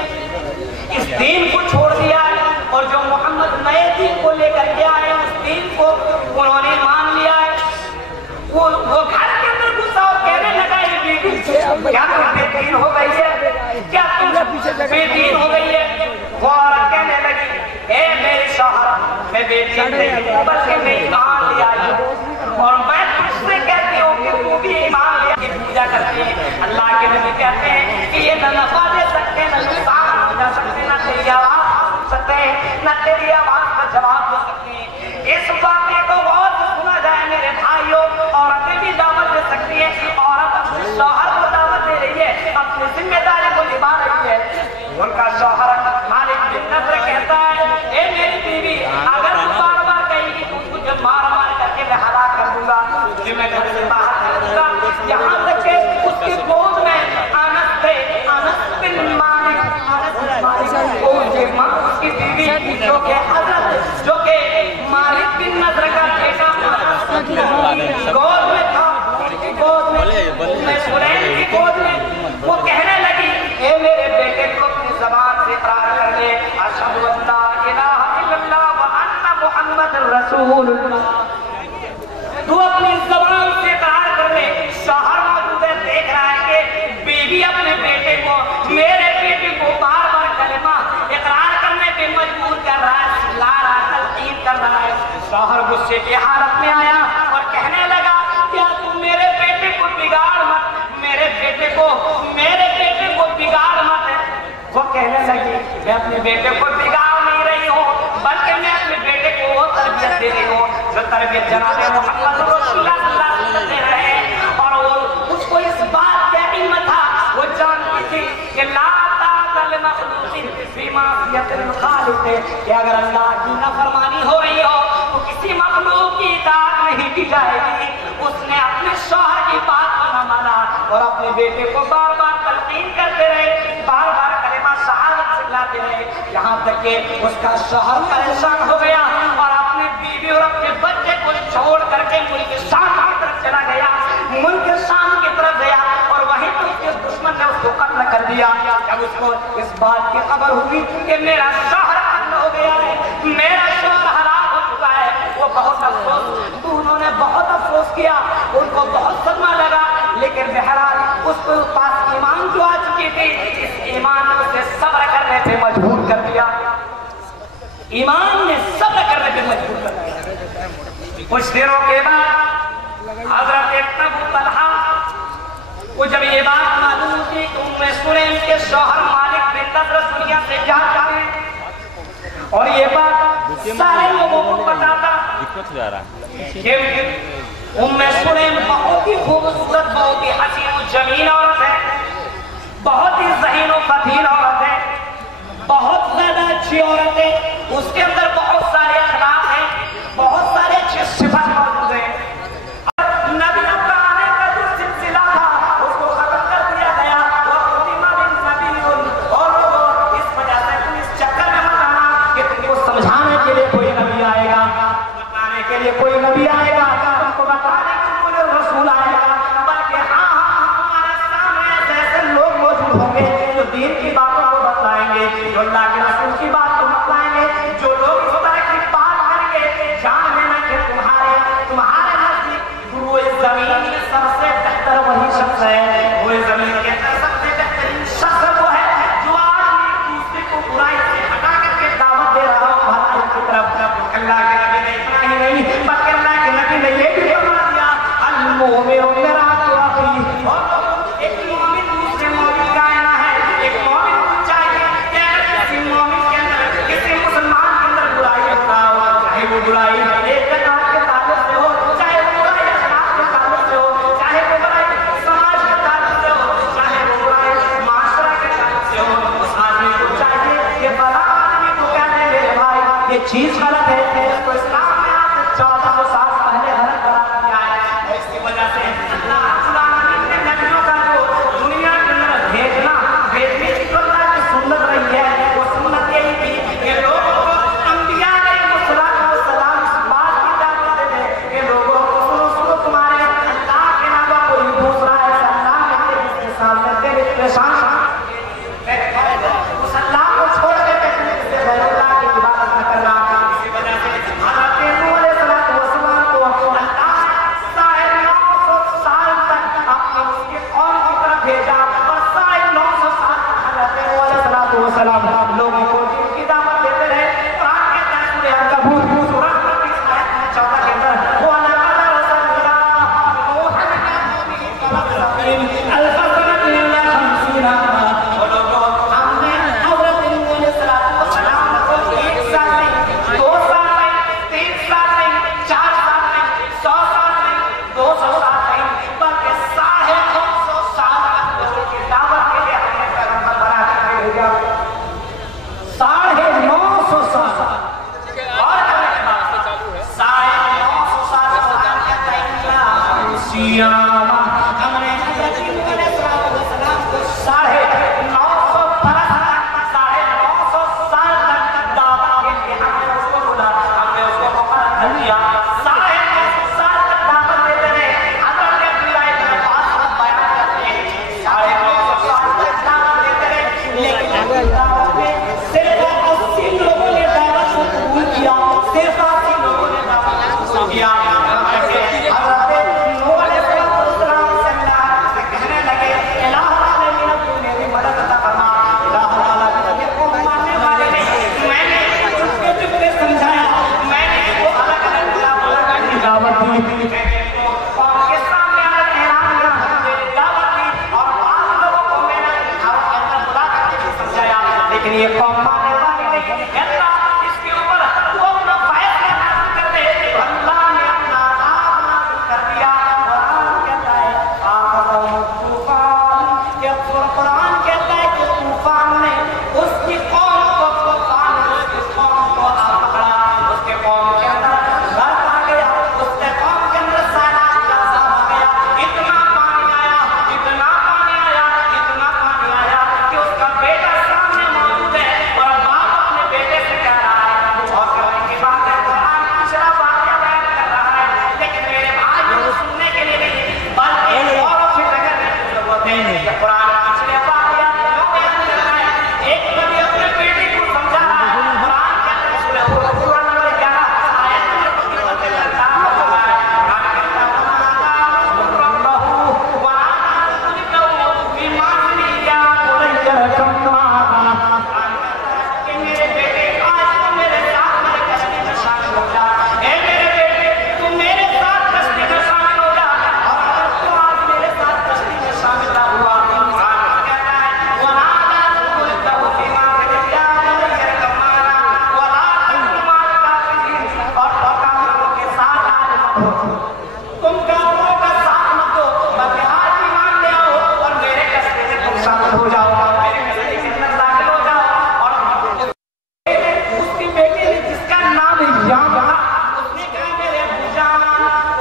اس دین کو چھوڑ دیا ہے اور جو محمد نئے دین کو لے کر کے آئے اس دین کو انہوں نے مان لیا ہے۔ وہ گھر کے اندر گھسا اور کہنے لگا یہ بیوی کیا تم بے دین ہو گئی ہے، کیا تم بے دین ہو گئی ہے؟ وہ عورت کہنے لگی اے میرے شوہر میں بے دین نہیں بلکہ میں ایمان لے آئی ہوں اور میں تجھ سے کہتی ہوں کہ تو بھی ایمان لے کے پوجا کرتی ہے۔ اللہ کے نبی کہتے ہیں کہ یہ نہ نفع دے سکتے نہ نقصان ہو جا سکتے، نہ تیری آواز سن سکتے ہیں نہ تیری آواز کا جواب دے سکتے ہیں۔ اس واقعے کو غور سے سنا جائے میرے بھائیوں، عورتیں بھی دعوت دے سکتی ہیں، عورت اپنے شوہر کو دعوت دے رہی ہے، اپنی ذمہ داری کو نبھا رہی ہے۔ ان کا شوہر مالک بن نصر کہتا ہے اے میری بیوی اگر تو بار بار کہے گی تو تجھے مار کر کے میں ہلاک کر دوں گا، تجھے میں گھر سے باہر کر دوں گا، یہاں تک کہ اس کی گود میں انس تھے، انس بن مالک اس کی بیوی جو کہ حضرت جو کہ مالک بن نصر کا بیٹا گود میں تھا، گود میں سلیم کی گود میں، وہ کہنے لگی اے میرے بیٹے کو اپنی زبان سے اقرار کر لے اشہد ان لا الہ الا اللہ وان محمد رسول اللہ، تو اپنی زبان سے اقرار کر لے۔ شوہر موجود ہے، دیکھ رہا ہے کہ بیوی اپنے بیٹے کو، میرے بیٹے کو بار بار کلمہ اقرار کرنے پہ مجبور کر رہا ہے، لا رہا ہے، تلقین کر رہا ہے۔ شوہر غصے کی حالت میں آیا اور کہنے لگا کیا تم میرے بیٹے کو بگاڑ مت، میرے بیٹے کو بگاڑ مت۔ وہ کہنے لگی میں اپنے بیٹے کو بگاڑ نہیں رہی ہوں بلکہ میں اپنے بیٹے کو وہ تربیت دے رہی ہوں جو تربیت جناب محمد رسول اللہ صلی اللہ علیہ وسلم دے رہے ہیں، اور وہ اس کو اس بات کا علم تھا، وہ جانتی تھی کہ لا تعطل مخلوق فی معصیت الخالق، کہ اگر اللہ کی نافرمانی ہو رہی ہو نہیں کی جائے گی. اس نے اپنے شوہر کی بات کو نہ مانا اور اپنے بیٹے کو بار بار تلقین کرتے رہے, بار بار کلمہ شہادت سکھلاتے رہے, یہاں تک کہ اس کا شوہر پریشان ہو گیا اور اپنے بیوی اور اپنے بچے کو چھوڑ کر کے ملک شام کی طرف چلا گیا. ملک شام کی طرف گیا اور وہیں پر اس کے دشمن نے اس کو قتل کر دیا. جب اس کو اس بات کی خبر ہوئی کہ میرا شوہر قتل ہو گیا ہے, میرا شوہر ہلاک ہو چکا ہے, وہ بہت افسوس, انہوں نے بہت افسوس کیا, ان کو بہت صدمہ لگا, لیکن بہرحال اس کے پاس ایمان جو آ چکی تھی, اس ایمان نے اسے صبر کرنے پہ مجبور کر دیا. ایمان نے صبر کرنے پہ مجبور کر دیا. کچھ دنوں کے بعد حضرت ابو طلحہ کو جب یہ بات معلوم ہوئی تو ام سلیم کے شوہر مالک بن نضر دنیا سے جا چکے اور یہ بات سارے لوگوں کو پتا تھا کہ ام سلیم بہت ہی خوبصورت, بہت ہی حسین و جمیل عورت ہے, بہت ہی ذہین و فتیل عورت ہے, بہت زیادہ اچھی عورت ہے, اس کے اندر بہت سارے اخلاق ہیں, بہت سارے اچھے صفات موجود ہیں. نبی کا آنے کا جو سلسلہ تھا اس کو ختم کر دیا گیا. اور اس وجہ سے تم اس چکر میں مت آنا کہ تم کو سمجھانے کے لیے کوئی نبی آئے گا, بتانے کے لیے کوئی نبی آئے گا, تم کو بتانے کے لیے کوئی رسول آئے گا, بلکہ ہاں ہمارے سامنے ایسے لوگ موجود ہوں گے جو دین کی باتوں کو بتلائیں گے, جو اللہ کے رسول کی بات کو بتلائیں گے, جو لوگ اس طرح کی بات کریں گے جان لینا کہ تمہارے نزدیک روئے زمین میں سب سے بہتر وہی شخص ہے, روئے زمین کے اندر سب سے بہترین شخص وہ ہے جو آج دوسرے کو برائی سے ہٹا کر کے دعوت دے رہا ہو بھلائی کی طرف. اللہ کے نبی نے اتنا ہی نہیں بلکہ اللہ کے نبی نے یہ بھی فرما دیا المؤمن مرآۃ اخیہ, اور ایک مومن دوسرے مومن کا آئینہ ہے. ایک مومن کو چاہیے کہ اگر کسی مومن کے اندر کسی مسلمان کے اندر برائی ہوتا ہو, چاہے وہ برائی اعتقاد کے تعلق سے ہو, چاہے وہ برائی اخلاق کے تعلق سے ہو, چاہے وہ برائی سماج کے تعلق سے ہو, چاہے وہ برائی معاشرہ کے تعلق سے ہو, اس آدمی کو چاہیے کہ بڑا آدمی کو کہنے میرے بھائی یہ چیز غلط ہے, اس کو اسلام میں آج سے 1400 سال پہلے غلط قرار دیا ہے. اس کی وجہ سے اللہ العالمین نے نبیوں کا جو دنیا کے اندر بھیجنے کی جو اللہ کی سنت رہی ہے, وہ سنت یہی تھی کہ لوگوں کو انبیاء علیہ السلام اس بات کی دعوت دے کہ لوگوں کو سنو تمہارے اللہ کے علاوہ کوئی دوسرا ایسا اللہ ہے جس کے سامنے تیرے پریشان اس اللہ کو چھوڑ کے غیر اللہ کی عبادت نہ کرنا. تم کافروں کا ساتھ مت دو بلکہ آج ایمان لے آؤ اور میرے قصبے میں تم شامل ہو جاؤ، میرے قصبے کے اندر داخل ہو جاؤ۔ اور اس کی بیٹی نے جس کا نام یام تھا اس نے کہا میرے ابو جان،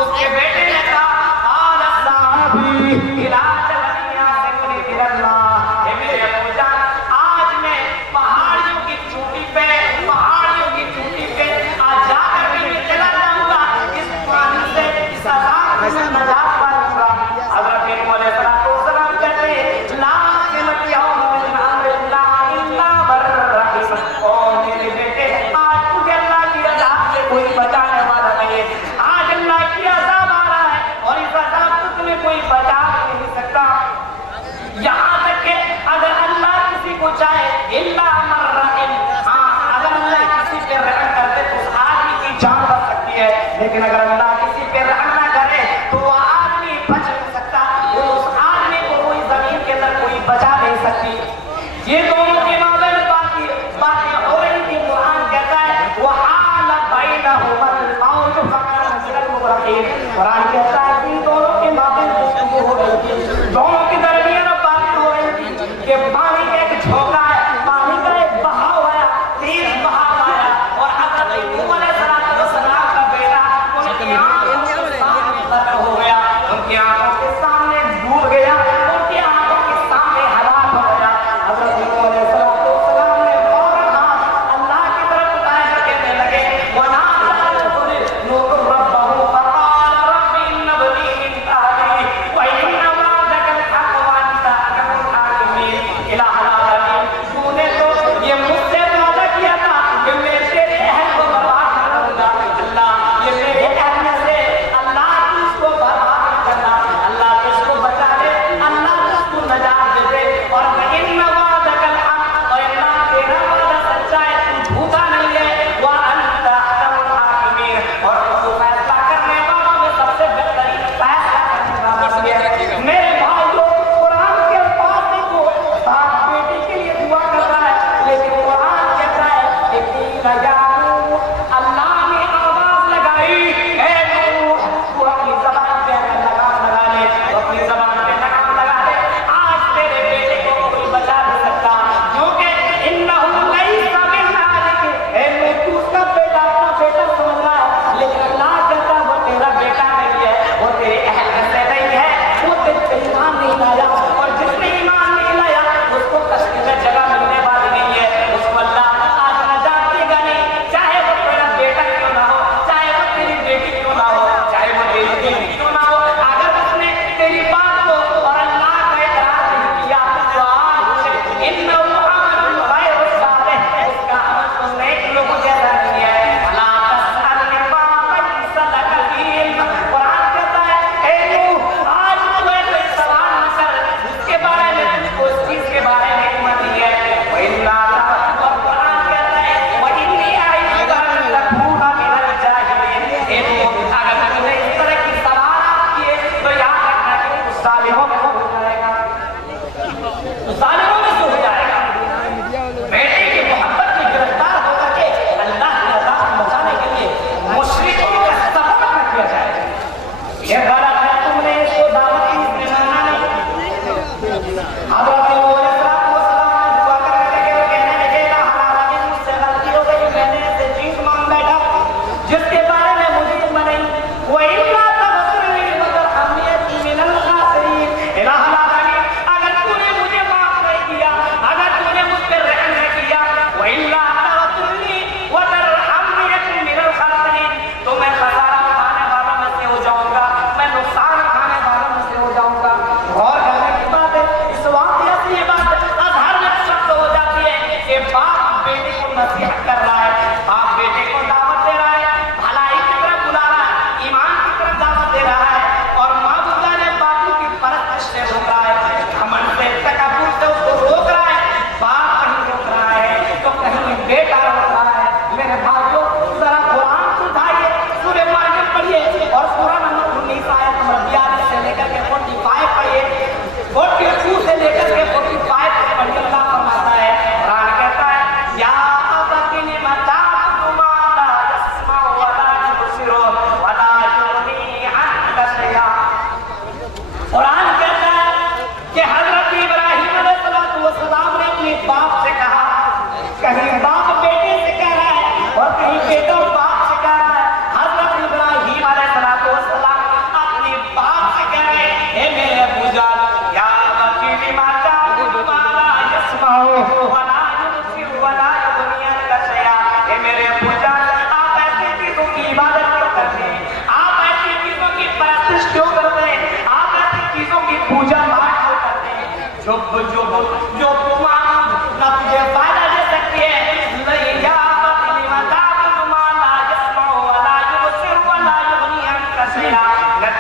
اس کے بیٹے نے کہا قال صحابی علاج لنیا ذکر اللہ، اے میرے ابو جان آج میں پہاڑیوں کی چوٹی پہ آج جا کر بھی میں چلا جاؤں گا، اس پانی سے اس عذاب سے نجات پاؤں گا۔ حضرت نوح علیہ السلام کہتے ہیں لا تلک یوم من امر اللہ الا برحیم، او میرے بیٹے آج تجھے اللہ کی عذاب سے کوئی بچانے والا نہیں ہے، آج اللہ کی عذاب آ رہا ہے اور اس عذاب سے تمہیں کوئی بچا نہیں سکتا۔ یہاں تک کہ اگر اللہ کسی کو چاہے الا من رحم، ہاں اگر اللہ کسی پہ رحم کرتے تو اس آدمی کی جان بچ سکتی ہے، لیکن اگر اللہ کسی پہ رحم نہ کرے تو وہ آدمی بچ نہیں سکتا، وہ اس آدمی کو کوئی زمین کے اندر کوئی بچا نہیں سکتی۔ یہ دونوں کے مابین باتیں ہو رہی تھی، قرآن کہتا ہے وحال بینہما الموج فکان من المغرقین، قرآن کہتا ہے کہ دونوں کے مابین گفتگو ہو رہی تھی، دونوں کے درمیان باتیں ہو رہی تھی کہ پانی کا ایک جھونکا ہے، پانی کا ایک بہاؤ آیا، تیز بہاؤ آیا اور حضرت نوح علیہ السلام کا بیٹا ان کی آنکھوں کے سامنے ختم ہو گیا، ان کی آنکھوں کے سامنے ڈوب گیا، ان کی آنکھوں کے سامنے ہلاک ہو گیا۔ حضرت نوح علیہ السلام نے فوراً ہاتھ اللہ کی طرف اٹھائے کر کہنے لگے وَنَادَى نُوحٌ رَبَّهُ فَقَالَ رَبِّ إِنَّ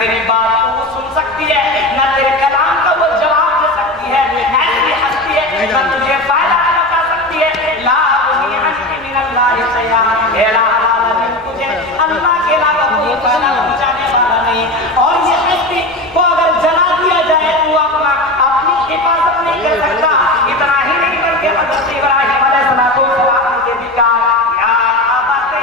تیری بات کو وہ سن سکتی ہے، نہ تیرے کلام کا وہ جواب دے سکتی ہے، ایسی ہستی ہے نہ تجھے فائدہ بتا سکتی ہے۔ لا اغنی عنک من اللہ شیئا، اے العالمین تجھے اللہ کے علاوہ کوئی فائدہ پہنچانے والا نہیں، اور یہ ہستی کو اگر جلا دیا جائے تو اپنی حفاظت نہیں کر سکتا۔ اتنا ہی نہیں بلکہ حضرت ابراہیم علیہ السلام نے بھی کہا یا ابت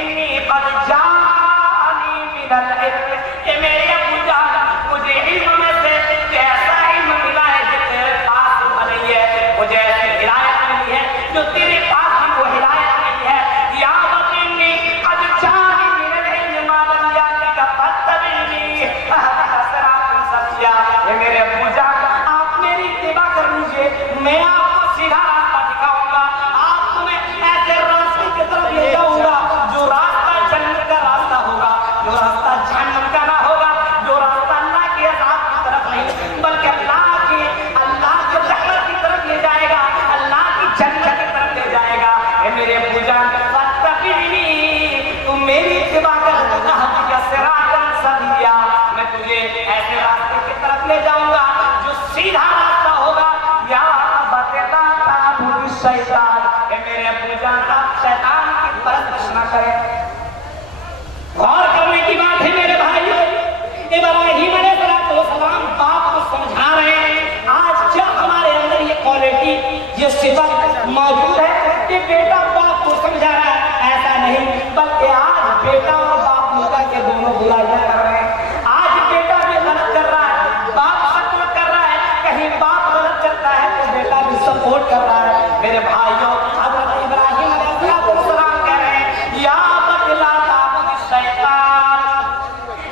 انی قد جانی من العلم، کہ میرے ابو جان مجھے علم میں سے ایسا علم ملا ہے جو تیرے پاس نہیں ہے، مجھے ایسی ہدایت ملی ہے جو تیرے پاس ہم کو ہدایت ملی ہے۔ یا ابت انی قد جانی من العلم ما لم یاتک فاتبعنی صراطا سویا، اے میرے ابو جان آپ میری اتباع کر لیجیے، میں آپ کو سیدھا راستہ دکھاؤں گا، آپ تمہیں ایسے راستے کی طرف لے جاؤں گا جو راستہ جنت کا راستہ ہوگا، جو راستہ جہنم کا نہ ہوگا، جو راستہ اللہ کے عذاب کی طرف نہیں بلکہ اللہ کی رحمت کی طرف لے جائے گا، اللہ کی جنت کی طرف لے جائے گا۔ اے میرے ابو جان فاتبعنی، تم میری اتباع کر، اهدک صراطا سویا، میں تجھے ایسے راستے کی طرف لے جاؤں گا جو سیدھا راستہ ہوگا۔ یا ابت لا تعبد الشیطان، اے میرے ابو جان آپ شیطان کی پرستش نہ کریں۔ غور کرنے کی بات ہے میرے بھائیو، ابراہیم علیہ السلام باپ کو سمجھا رہے ہیں۔ آج جب ہمارے اندر یہ کوالٹی، یہ صفت موجود ہے کہ بیٹا باپ کو سمجھا رہا ہے، ایسا نہیں بلکہ آج بیٹا اور باپ مل کر کے دونوں برائیاں کر رہے ہیں۔ آج بیٹا بھی غلط کر رہا ہے، باپ سپورٹ کر رہا ہے، کہیں باپ غلط کرتا ہے تو بیٹا بھی سپورٹ کر رہا ہے۔ میرے بھائیوں، حضرت ابراہیم علیہ السلام کہہ رہے ہیں یا ابت لا تعبد الشیطان،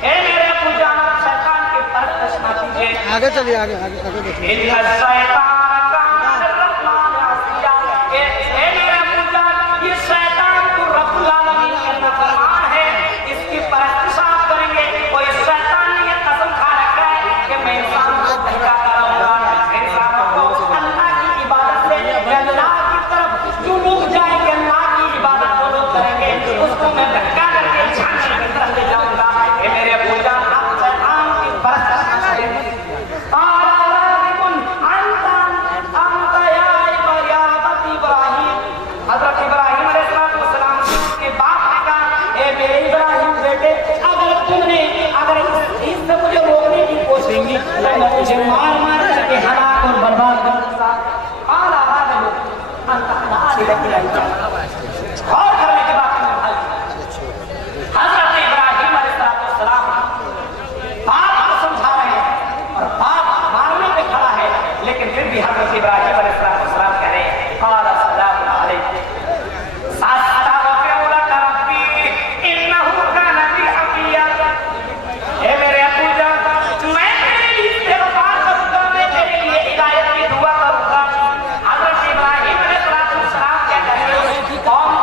اے میرے ابو جان آپ شیطان کی پرستش نہ کیجیے۔ آگے چلیے، آگے دیکھیے۔ ان الشیطان کان للرحمن عصیا، اے میرے ابو جان یہ شیطان کو رب العالمین کا نافرمان ہے، اس کی پرستش آپ کریں گے۔ کوئی شیطان نے یہ قسم کھا رکھا ہے کہ میں انسانوں کو بہکاتا رہوں گا، انسانوں کو اللہ کی عبادت سے اللہ کی طرف جو لوگ جائیں گے، اللہ کی عبادت جو لوگ کریں گے اس کو میں بہکا کر کے جہنم کی طرف لے جاؤں گا۔ اے میرے ابو جان آپ شیطان کی پرستش نہ کریں۔ قال راغب انت یا ابت ابراہیم، حضرت ابراہیم علیہ السلام کے باپ نے کہا اے میرے ابراہیم بیٹے، اگر تم نے اس سے مجھے روکنے کی کوشش کی تو میں تجھے مار مار کر کے ہلاک اور برباد کر دوں گا۔ قال راغب انت اور کرنے کے بعد حضرت ابراہیم علیہ السلام باپ کو سمجھا رہے ہیں اور باپ مارنے پہ کھڑا ہے، لیکن پھر بھی حضرت ابراہیم علیہ السلام کہہ رہے ہیں قال السلام علیکم ساستغفر لک ربی انہ کان بی حفیظ، اے میرے ابو جان میں تیرے لیے استغفار کروں گا، میں تیرے لیے ہدایت کی دعا کروں گا۔ حضرت ابراہیم علیہ السلام کیا کہہ رہے ہیں، قوم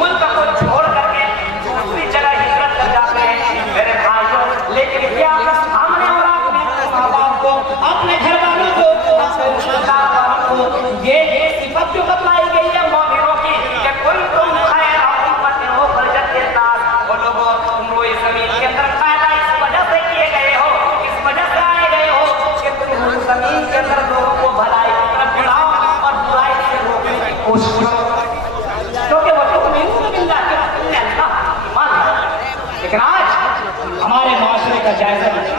ملک کو چھوڑ کر کے دوسری جگہ ہجرت کر جاتے ہیں میرے بھائیوں، لیکن کیا ہم نے اور آپ نے اپنے ماں باپ کو، اپنے گھر والوں کو، اپنے رشتہ دار والوں کو یہ صفت جو بتلائی گئی ہے مومنوں کی کہ کوئی تم خیر امت اخرجت للناس، وہ لوگوں تم روئے زمین کے اندر پیدا اس وجہ سے کیے گئے ہو، اس وجہ سے آئے گئے ہو کہ تم زمین کے اندر لوگوں کو بھلائی کی طرف بڑھاؤ اور برائی سے روکنے کی کوشش کرو، کیونکہ وہ تؤمنون باللہ کہ اللہ ایمان ہے۔ لیکن آج ہمارے معاشرے کا جائزہ لیجیے،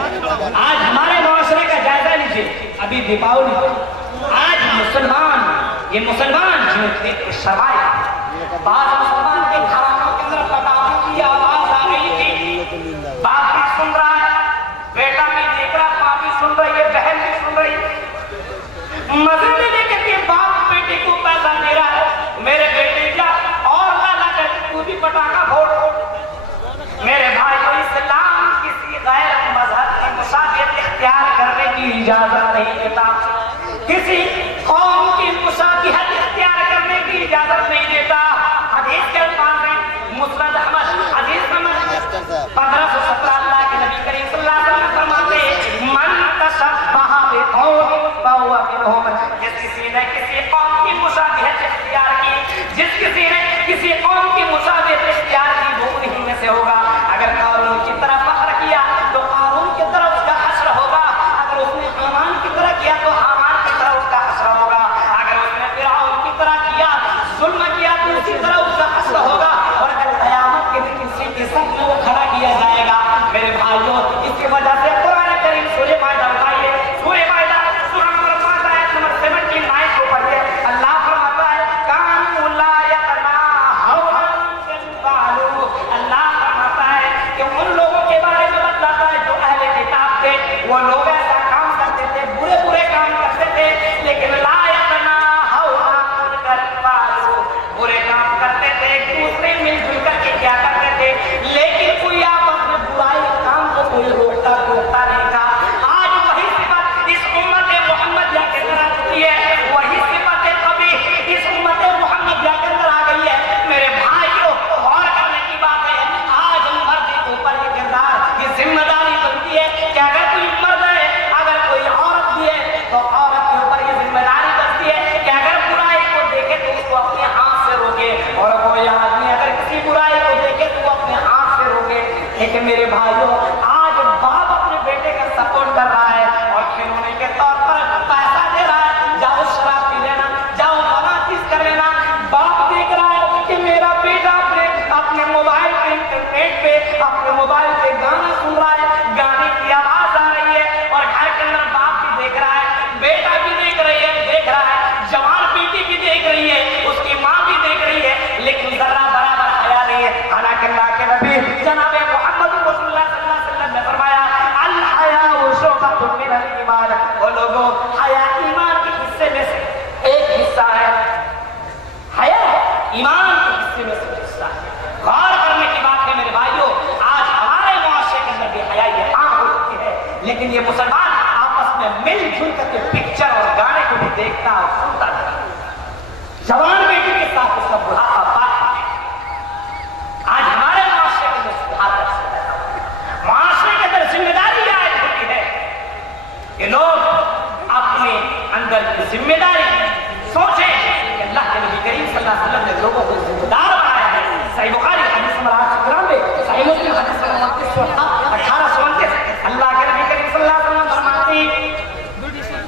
آج ہمارے معاشرے کا جائزہ لیجیے۔ ابھی دیپاولی، آج یہ مسلمان جو شرائع، بعض مسلمان کے گھرانوں کے اندر پٹاخوں کی آواز آ رہی تھی، باپ بھی سن رہا ہے، بیٹا بھی دیکھ رہا، ماں بھی سن رہی ہے، بہن بھی سن رہی ہے، مزے میں دیکھتے کہ باپ بیٹے کو پیسہ دے رہا ہے، میرے بیٹے کیا اور لالا کہتے تو بھی پٹاخہ پھوڑ۔ میرے بھائیو، اسلام کسی غیر مذہب کی مشابہت اختیار کرنے کی اجازت نہیں دیتا، کسی قوم کی مشابہت اختیار کرنے کی اجازت نہیں دیتا۔ حدیث کے الفاظ ہیں، مسند احمد حدیث نمبر 1517، اللہ کے نبی کریم صلی اللہ علیہ وسلم فرماتے ہیں من تشبہ بقوم فہو منہم، جس کسی نے کسی قوم کی مشابہت اختیار کی، جس کسی نے کسی قوم کی مشابہت اختیار کی وہ انہی میں سے ہوگا۔ اگر قارون کی طرف فخر کیا تو قارون کے لیکن میرے بھائیوں آج باپ اپنے بیٹے کا سپورٹ کر رہا ہے اور کھلونے کے طور پر پیسہ دے رہا ہے، جاؤ شراب پی لینا، جاؤ فلاں چیز کر لینا۔ باپ دیکھ رہا ہے کہ میرا بیٹا اپنے موبائل پہ انٹرنیٹ پہ اپنے موبائل پہ گانا سن رہا ہے، گانے کی آواز آ رہی ہے اور گھر کے اندر باپ بھی دیکھ رہا ہے، بیٹا بھی دیکھ رہا ہے، جوان بیٹی بھی دیکھ رہی ہے، اس کی ماں بھی دیکھ رہی ہے، لیکن ذرا برابر حیا نہیں ہے۔ حالانکہ اللہ کے نبی جناب محمد رسول اللہ صلی اللہ علیہ وسلم نے فرمایا الحیاء شعبۃ من الایمان، وہ لوگوں حیا ایمان کے حصے میں سے ایک حصہ ہے، حیا ایمان کے حصے میں سے حصہ ہے۔ غور کرنے کی بات ہے میرے بھائیوں، آج ہمارے معاشرے کے اندر بھی حیا یہ عام ہو چکی ہے، لیکن یہ مسلمان آپس میں مل جل کر کے پکچر اور گانے کو بھی دیکھتا اور سنتا نہیں، جوان بیٹی کے ساتھ اس کا بڑھاپا بات ہے۔ آج ہمارے معاشرے کے اندر معاشرے کے اندر ذمہ داری یہ آج ہوتی ہے کہ لوگ اپنے اندر کی ذمہ داری سوچیں کہ اللہ کے نبی کریم صلی اللہ علیہ وسلم نے لوگوں کو ذمہ دار بنایا ہے۔ صحیح بخاری حدیث نمبر 893، صحیح مسلم حدیث نمبر 1829، اللہ کے نبی کریم صلی اللہ علیہ وسلم فرماتے ہیں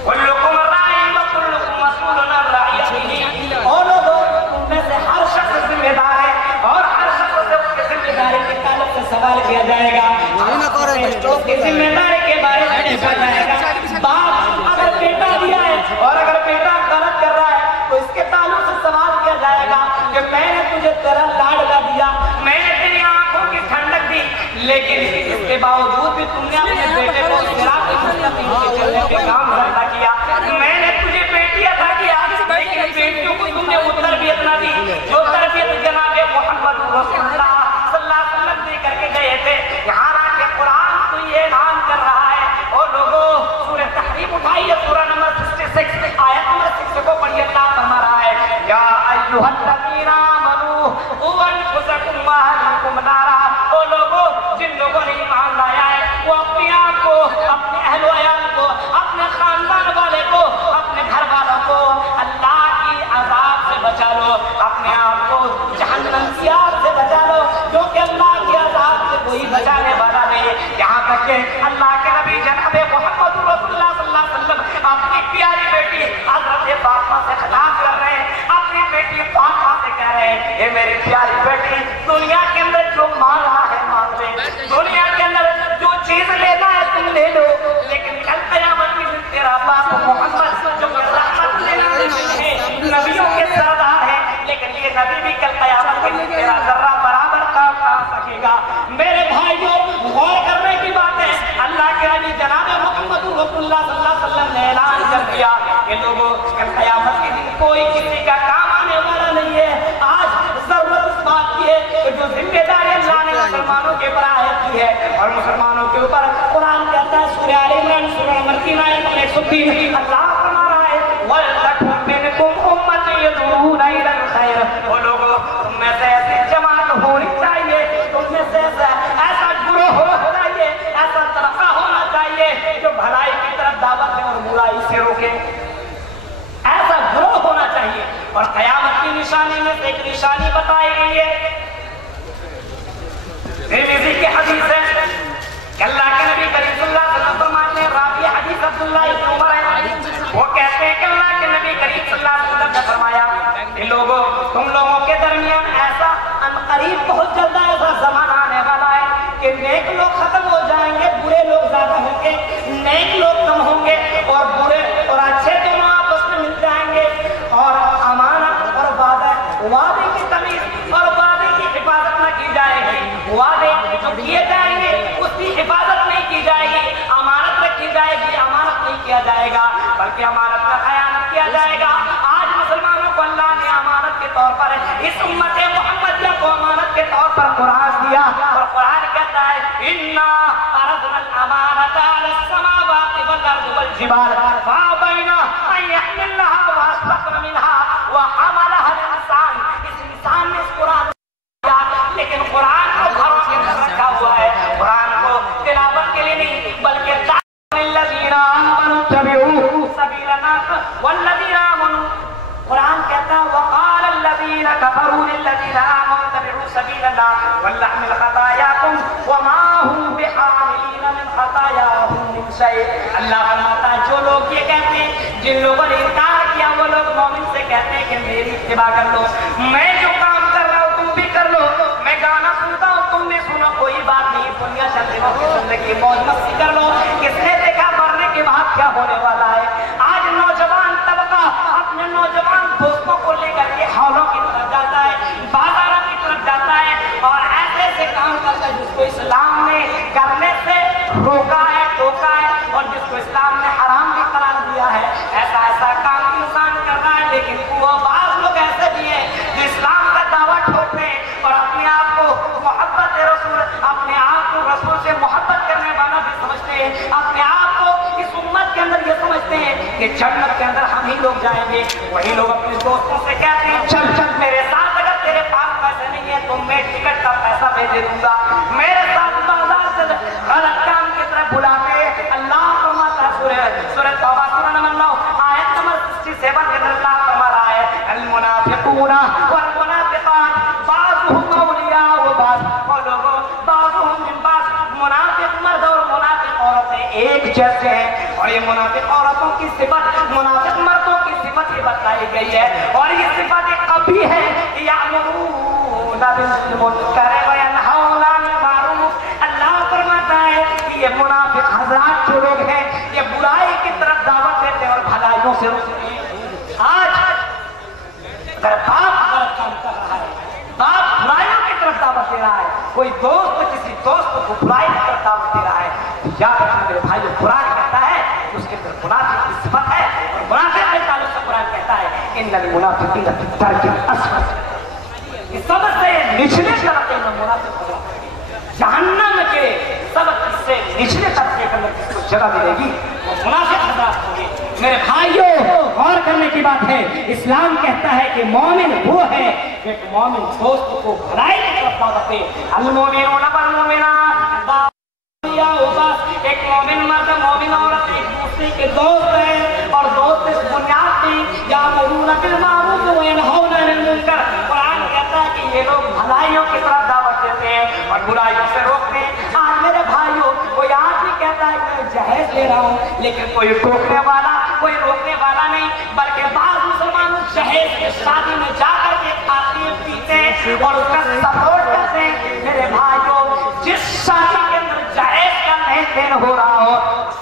کلکم راعٍ وکلکم مسئول عن رعیتہ، اور لوگوں تم میں سے ہر شخص ذمہ دار ہے اور ہر شخص سے اس کی ذمہ داری کے تعلق سے سوال کیا جائے گا، اس کی ذمہ داری کے بارے میں پوچھا جائے گا۔ باپ اگر بیٹا دیا ہے اور اگر بیٹا غلط کر رہا ہے تو اس کے تعلق سے سوال کیا جائے گا کہ میں نے تجھے تیرا لاڈلا دیا، میں نے تیری آنکھوں کی ٹھنڈک دی، لیکن اس کے باوجود بھی تم نے اپنے بیٹے کو صراط مستقیم پہ چلنے کے کام کرتا کیا، میں نے تجھے بیٹی عطا کیا لیکن بیٹیوں کو تم نے وہ تربیت نہ دی جو تربیت جناب محمد رسول اللہ صلی اللہ علیہ وسلم دے کر کے گئے تھے۔ یہاں آ کے قرآن تو یہ اعلان کر رہا ہے، اور لوگوں سورہ تحریم اٹھائیے، سورہ نمبر 66 آیت نمبر 6 کو پڑھیے، اللہ فرما رہا ہے یا ایھا الذین آمنوا قوا انفسکم واہلیکم نارا، وہ لوگوں جن لوگوں نے ایمان لایا ہے وہ اپنے آپ کو، اپنے اہل و عیال کو، اپنے خاندان والے کو، اپنے گھر والوں کو اللہ کی عذاب سے بچا لو، اپنے آپ کو جہنم کی آگ سے بچا لو، جو کہ اللہ کی عذاب سے کوئی بچانے والا نہیں۔ یہاں تک کہ اللہ کے نبی جناب محمد رسول اللہ صلی اللہ علیہ وسلم اپنی پیاری بیٹی حضرت فاطمہ سے خطاب کر رہے ہیں، اپنی بیٹی فاطمہ سے کہہ رہے ہیں اے میری پیاری بیٹی، دنیا کے اندر جو مالا ہے مال لے، دنیا کے اندر جو چیز لینا ہے تم لے لو، لیکن کل قیامت کے دن تیرا باپ محمد جو کہ رحمت لینے ہے، نبیوں کے سردار ہے، لیکن یہ نبی بھی کل قیامت کے دن تیرا ذرہ برابر کام نہ سکے گا۔ میرے بھائیوں غور کرنے کی بات ہے، اللہ کے نبی جناب محمد رسول اللہ صلی اللہ علیہ وسلم نے اعلان کر دیا کہ لوگوں کل قیامت کے دن کوئی کسی کا کام آنے والا نہیں ہے۔ آج ضرورت اس بات کی ہے کہ جو ذمہ داری اللہ نے مسلمانوں کے اوپر عائد کی ہے اور مسلمانوں کے اوپر قرآن کہتا ہے سورہ آل عمران سورہ نمبر 3 آیت نمبر 103، اللہ فرما رہا ہے وَلْتَكُن مِّنكُمْ أُمَّةٌ يَدْعُونَ إِلَى الْخَيْرِ، وہ لوگوں تم میں سے ایسی جماعت ہونی چاہیے، تم میں سے ایسا گروہ ہونا چاہیے، ایسا طبقہ ہونا چاہیے جو بھلائی کی طرف دعوت دے اور برائی سے روکے، ایسا گروہ ہونا چاہیے۔ اور قیامت کی نشانی میں سے ایک نشانی بتائی گئی ہے، ترمذی کی حدیث ہے کہ اللہ کے نبی کریم صلی اللہ علیہ وسلم فرماتے ہیں، راوی حدیث عبداللہ ابن عمر ہے، وہ کہتے ہیں کہ اللہ کے نبی کریم صلی اللہ علیہ وسلم نے فرمایا کہ لوگوں تم لوگوں کے درمیان ایسا عنقریب بہت جلد ایسا زمانہ آنے والا ہے کہ نیک لوگ ختم ہو جائیں گے، برے لوگ زیادہ ہوں گے، نیک لوگ کم ہوں گے اور برے اور اچھے دونوں آپس میں مل جائیں گے، اور امانت اور وعدے کی تمیز اور وعدے کی حفاظت نہ کی جائے گی، وعدے جو کیے جائیں گے اس کی حفاظت نہیں کی جائے گی، امانت رکھی جائے گی، امانت نہیں کیا جائے گا بلکہ امانت کا خیانت کیا جائے گا۔ آج مسلمانوں کو اللہ نے امانت کے طور پر اس امت محمدیہ کو امانت کے طور پر قرآن دیا، اور قرآن کہتا ہے اِنَّا عَرَضْنَا الْأَمَانَةَ عَلَى السَّمَاوَاتِ وَالْأَرْضِ وَالْجِبَالِ فَأَبَيْنَ أَن يَحْمِلْنَهَا وَأَشْفَقْنَ مِنْهَا وَحَمَلَهَا الْإِنسَانُ، اس انسان نے اس قرآن لیکن قرآن کو گھروں کے اندر رکھا ہوا ہے، قرآن کو تلاوت کے لیے نہیں بلکہ الذین آمنوا اتبعوا سبیلنا والذین آمنوا، قرآن کہتا ہے وقال الذین کفروا للذین آمنوا اتبعوا سبیلنا ولنحمل خطایاکم وما للعاملین من خطاياهم من شيء. اللہ فرماتا ہے جو لوگ یہ کہتے ہیں، جن لوگوں نے انکار کیا وہ لوگ مومن سے کہتے ہیں کہ میری اتباع کر لو، میں جو کام کر رہا ہوں تم بھی کر لو، میں گانا سنتا ہوں تم بھی سنو، کوئی بات نہیں، دنیا چلتے وقت کی زندگی موج مستی کر لو، کس نے دیکھا مرنے کے بعد کیا ہونے والا ہے. آج نوجوان طبقہ اپنے نوجوان دوستوں کو لے کر کے ہالوں کی طرف جاتا ہے، بازاروں کی طرف جاتا ہے اور ایسے ایسے کام کرتا ہے جس کو اسلام نے کرنے سے روکا ہے، ٹوکا ہے، اور جس کو اسلام نے حرام بھی قرار دیا ہے. ایسا ایسا کام انسان کر رہا ہے، لیکن وہ بعض لوگ ایسے بھی ہیں جو اسلام کا دعویٰ ٹھوکتے ہیں اور اپنے آپ کو محبت رسول، اپنے آپ کو رسول سے محبت کرنے والا بھی سمجھتے ہیں، اپنے آپ کو اس امت کے اندر یہ سمجھتے ہیں کہ جنت کے اندر ہم ہی لوگ جائیں گے. وہی لوگ اپنے دوستوں سے کہتے ہیں چل چل میرے ساتھ، اگر تیرے پاس پیسے نہیں ہے تو میں ٹکٹ کا پیسہ بھیج دے دوں گا، میرے ساتھ بازار سے غلط کام کی طرف بلاتے. اللہ فرماتا ہے سورہ توبہ سورہ نمبر 9 آیت نمبر 67 کے اندر اللہ فرما رہا ہے المنافقون والمنافقات بعضهم اولیاء بعض، اور لوگوں بعضهم من بعض، منافق مرد اور منافق عورتیں ایک جیسے ہیں. اور یہ منافق عورتوں کی صفت منافق مردوں کی صفت ہی بتائی گئی ہے، اور یہ صفت ایک قبیح ہے. یأمرون بالمنکر وینہون عن المعروف. اللہ فرماتا ہے کہ یہ منافق حضرات جو لوگ ہیں یہ برائی کی طرف دعوت دیتے ہیں اور بھلائیوں سے روکتے ہیں. آج اگر باپ غلط کام کر رہا ہے، باپ برائیوں کی طرف دعوت دے رہا ہے، کوئی دوست کسی دوست کو برائی کی طرف دعوت دے رہا ہے، یاد رکھنا میرے بھائی برا کرتا ہے اس کے اندر منافق کی صفت ہے. اور منافق کے تعلق سے قرآن کہتا ہے ان المنافقین فی الدرک الاسفل، یہ سب سے نچلے طبقے میں منافق ہوگا. جہنم کے سبق سے نچلے طبقے کے اندر جس کو جگہ ملے گی وہ منافق حضرات ہوں گے. میرے بھائیوں غور کرنے کی بات ہے، اسلام کہتا ہے کہ مومن وہ ہے ایک مومن دوست کو بھلائی کی طرف دعوت دے. المومنون والمومنات، ایک مومن مرد مومن عورت ایک دوسرے کے دوست ہیں اور دوست اس بنیاد پہ یأمرون بالمعروف وینہون عن المنکر. قرآن کہتا ہے کہ یہ لوگ بھلائیوں کی طرف دعوت دیتے ہیں اور برائیوں سے روکتے ہیں. آج میرے بھائیوں کوئی آدمی کہتا ہے کہ میں جہیز لے رہا ہوں، لیکن کوئی ٹوکنے والا کوئی روکنے والا نہیں، بلکہ بعض مسلمان جہیز کی شادی میں جا کر کے کھاتے ہیں پیتے ہیں اور اس کا سپورٹ کرتے ہیں. میرے بھائیوں جس شادی کے اندر جہیز کا لین دین ہو رہا ہو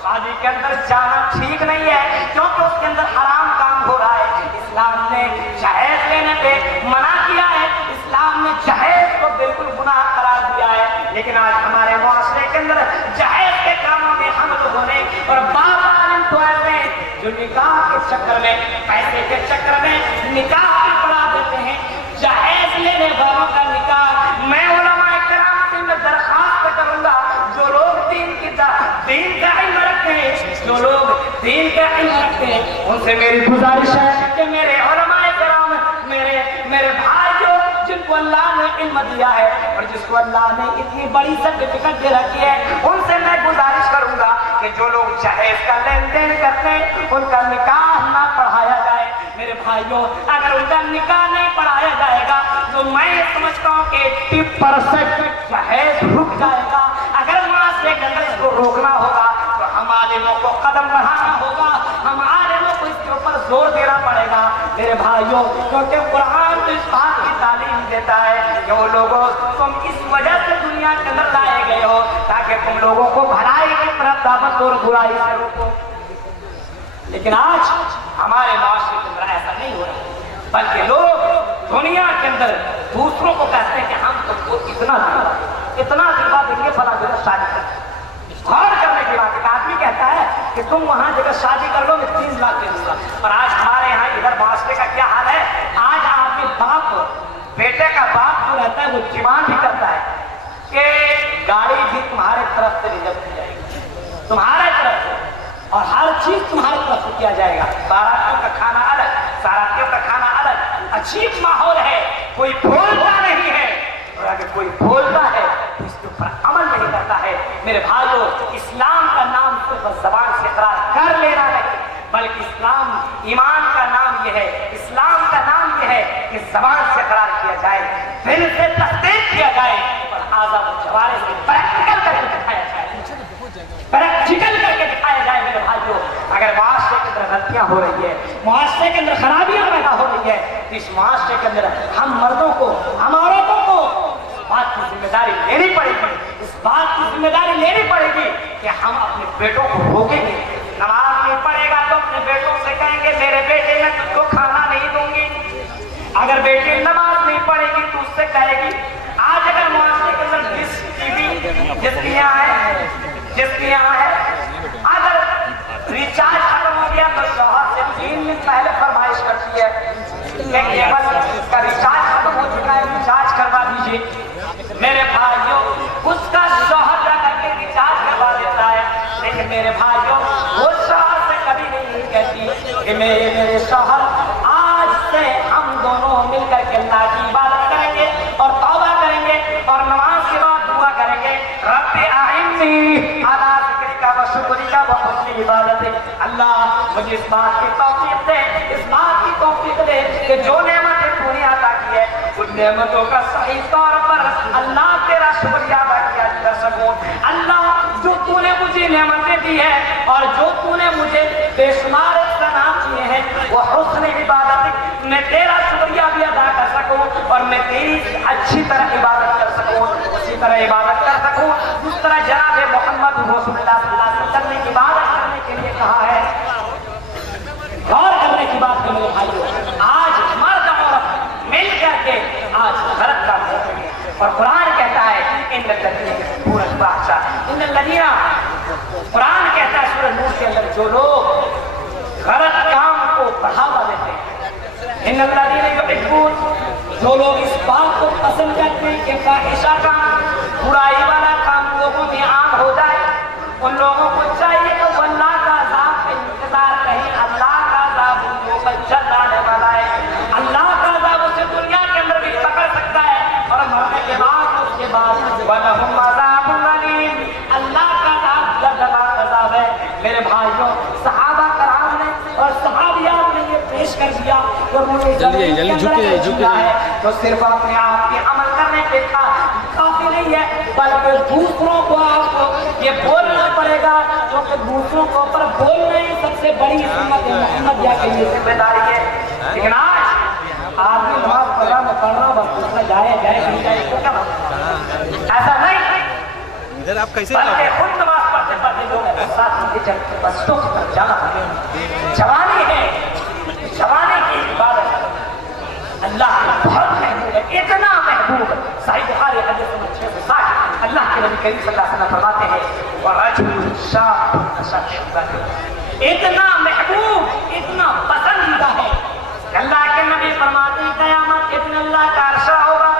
شادی کے اندر جانا ٹھیک نہیں ہے، کیونکہ اس کے اندر حرام کام ہو رہا ہے. اسلام نے جہیز لینے پہ منع کیا ہے، اسلام نے جہیز کو بالکل گناہ قرار دیا ہے. لیکن آج ہمارے معاشرے کے اندر جہیز کے کاموں میں حمل ہونے اور باپ عالم تو ایسے ہیں جو نکاح کے چکر میں پیسے کے چکر میں نکاح بھی پڑھا دیتے ہیں. جہیز لینے والوں کا نکاح میں علماء کرام سے میں درخواست کروں گا جو لوگ دین کا علم رکھتے ہیں، جو لوگ دین کا علم رکھتے ہیں ان سے میری گزارش ہے کہ میرے علماء کرام، میرے بھائیوں جن کو اللہ نے علم دیا ہے اور جس کو اللہ نے اتنی بڑی سرٹیفکیٹ دے رکھی ہے، ان سے میں گزارش کروں گا کہ جو لوگ جہیز کا لین دین کرتے ہیں ان کا نکاح نہ پڑھایا جائے. میرے بھائیوں اگر ان کا نکاح نہیں پڑھایا جائے گا تو میں سمجھتا ہوں کہ 80% جہیز رک جائے گا. اگر معاشرے کے اندر اس کو روکنا ہوگا تو ہم عالموں کو قدم بڑھانا ہوگا، ہم عالموں کو اس کے اوپر زور دینا پڑے گا. میرے بھائیوں کیونکہ قرآن تو اس بات کی تعلیم دیتا ہے کہ وہ لوگوں تم اس وجہ سے دنیا کے اندر لائے گئے ہو تاکہ تم لوگوں کو بھلائی کی طرف دعوت اور برائی سے روکو. لیکن آج ہمارے معاشرے کے اندر ایسا نہیں ہو رہا، بلکہ لوگ دنیا کے اندر دوسروں کو کہتے ہیں کہ ہم تم کو اتنا دلوا دیں گے فلاں جگہ شادی کر. غور کرنے کی بات، ایک آدمی کہتا ہے کہ تم وہاں جگہ شادی کر لو میں 3 لاکھ دے دوں گا. اور آج ہمارے یہاں ادھر معاشرے کا کیا حال ہے، آج آپ کے باپ بیٹے کا باپ جو رہتا ہے وہ ڈیمانڈ بھی کرتا ہے کہ گاڑی بھی تمہارے طرف سے ریزرو کی جائے گی، تمہارے طرف سے، اور ہر چیز تمہاری طرف سے کیا جائے گا. باراتیوں کا کھانا الگ، ساراتیوں کا کھانا الگ. عجیب ماحول ہے، کوئی بولتا نہیں ہے، اور اگر کوئی بولتا ہے تو اس کے اوپر عمل نہیں کرتا ہے. میرے بھائیوں اسلام کا نام صرف زبان سے اقرار کر لینا نہیں، بلکہ اسلام ایمان کا نام یہ ہے، اسلام کا نام یہ ہے کہ زبان سے اقرار کیا جائے، دل سے تصدیق کیا جائے اور اعضاء و جوارح سے پریکٹیکل کر کے دکھایا جائے. معاشرے کے اندر خرابیاں پیدا ہو رہی ہے، اس معاشرے کے اندر ہم مردوں کو، ہم عورتوں کو بات کی ذمہ داری لینی پڑے گی، اس بات کی ذمہ داری لینی پڑے گی کہ ہم اپنے بیٹوں کو روکیں گے۔ نماز نہیں پڑھے گا تو اپنے بیٹوں سے کہیں گے میرے بیٹے میں تجھ کو کھانا نہیں دوں گی۔ اگر بیٹی نماز نہیں پڑھے گی تو اس سے کہے گی، آج اگر معاشرے کے اندر جس کی بھی جس کی یہاں ہے اگر ریچارج ختم ہو گیا تو شوہر سے 3 منٹ پہلے فرمائش کرتی ہے کہ بس کا ریچارج ختم ہو چکا ہے، ریچارج کروا دیجیے۔ میرے بھائیوں، اس کا شوہر جا کر کے ریچارج کروا دیتا ہے، لیکن میرے بھائیوں وہ شوہر سے کبھی نہیں کہتی کہ میرے شوہر آج سے ہم دونوں مل کر کے اللہ کی عبادت کریں گے اور توبہ کریں گے اور نماز کے بعد دعا کریں گے، رب اعنی علی ذکرک و شکرک و حسن عبادتک۔ اللہ مجھے اس بات کی توفیق دے، اس بات کی توفیق دے کہ جو نعمتیں تو نے عطا کی ہے ان نعمتوں کا صحیح طور پر اللہ تیرا شکریہ ادا کیا کر سکوں۔ اللہ جو تو نے مجھے نعمتیں دی ہے اور جو تو نے مجھے بے شمار انعامات دیے ہیں وہ حسن عبادت میں تیرا شکریہ بھی ادا کر سکوں اور میں تیری اچھی طرح عبادت کر سکوں، اسی طرح عبادت کر سکوں جس طرح جناب محمد رسول اللہ صلی اللہ علیہ وسلم نے عبادت کرنے کے لیے کہا ہے۔ غور کرنے کی بات ہے میرے بھائیوں، آج مرد عورت مل کر کے آج غلط کام کرتے ہیں اور قرآن کہتا ہے ان الذین قرآن کہتا ہے سورہ نور کے اندر جو لوگ غلط کام کو بڑھاوا دیتے ہیں، ان الذین یحبون، جو لوگ اس بات کو پسند کرتے ہیں کہ فاحشہ کام، برائی والا کام لوگوں میں عام ہو جائے، ان لوگوں کو چاہیے کہ وہ اللہ کا عذاب کا انتظار کریں۔ اللہ کا عذاب ان کو جلد آنے والا ہے، اللہ کا عذاب اسے دنیا کے اندر بھی پکڑ سکتا ہے اور مرنے کے بعد اس کے بعد وَلَهُمْ عَذَابٌ أَلِيمٌ، اللہ کا عذاب دردناک عذاب ہے۔ میرے بھائیوں، صحابہ کرام نے اور صحابیات نے یہ پیش کر دیا کہ انہوں نے جلدی ہے تو صرف اپنے آپ کے عمل کرنے کے کافی نہیں ہے بلکہ دوسروں کو آپ کو یہ بولنا پڑے گا، کیونکہ دوسروں کو اوپر بولنا ہی سب سے بڑی سنت محمدیہ کے لیے ذمہ داری ہے۔ لیکن آج آدمی نماز پڑھنا میں پڑھ رہا ہوں بس دوسرا جائے نہیں جائے تو کیا ایسا نہیں، ادھر آپ کیسے بلکہ خود نماز پڑھتے پڑھتے لوگ ساتھ مل کے بچوں کی طرف جانا ہے۔ جوانی ہے، جوانی کی عبادت اللہ بہت محبوب ہے، اتنا محبوب، صحیح بخاری حدیث نمبر 660 اللہ کے نبی کریم صلی اللہ علیہ وسلم فرماتے ہیں وَرَجُلٌ شَابٌ أَشَدُّ، اتنا محبوب، اتنا پسندیدہ ہے کہ اللہ کے نبی فرماتے ہیں قیامت کے دن اللہ کا عرش ہوگا،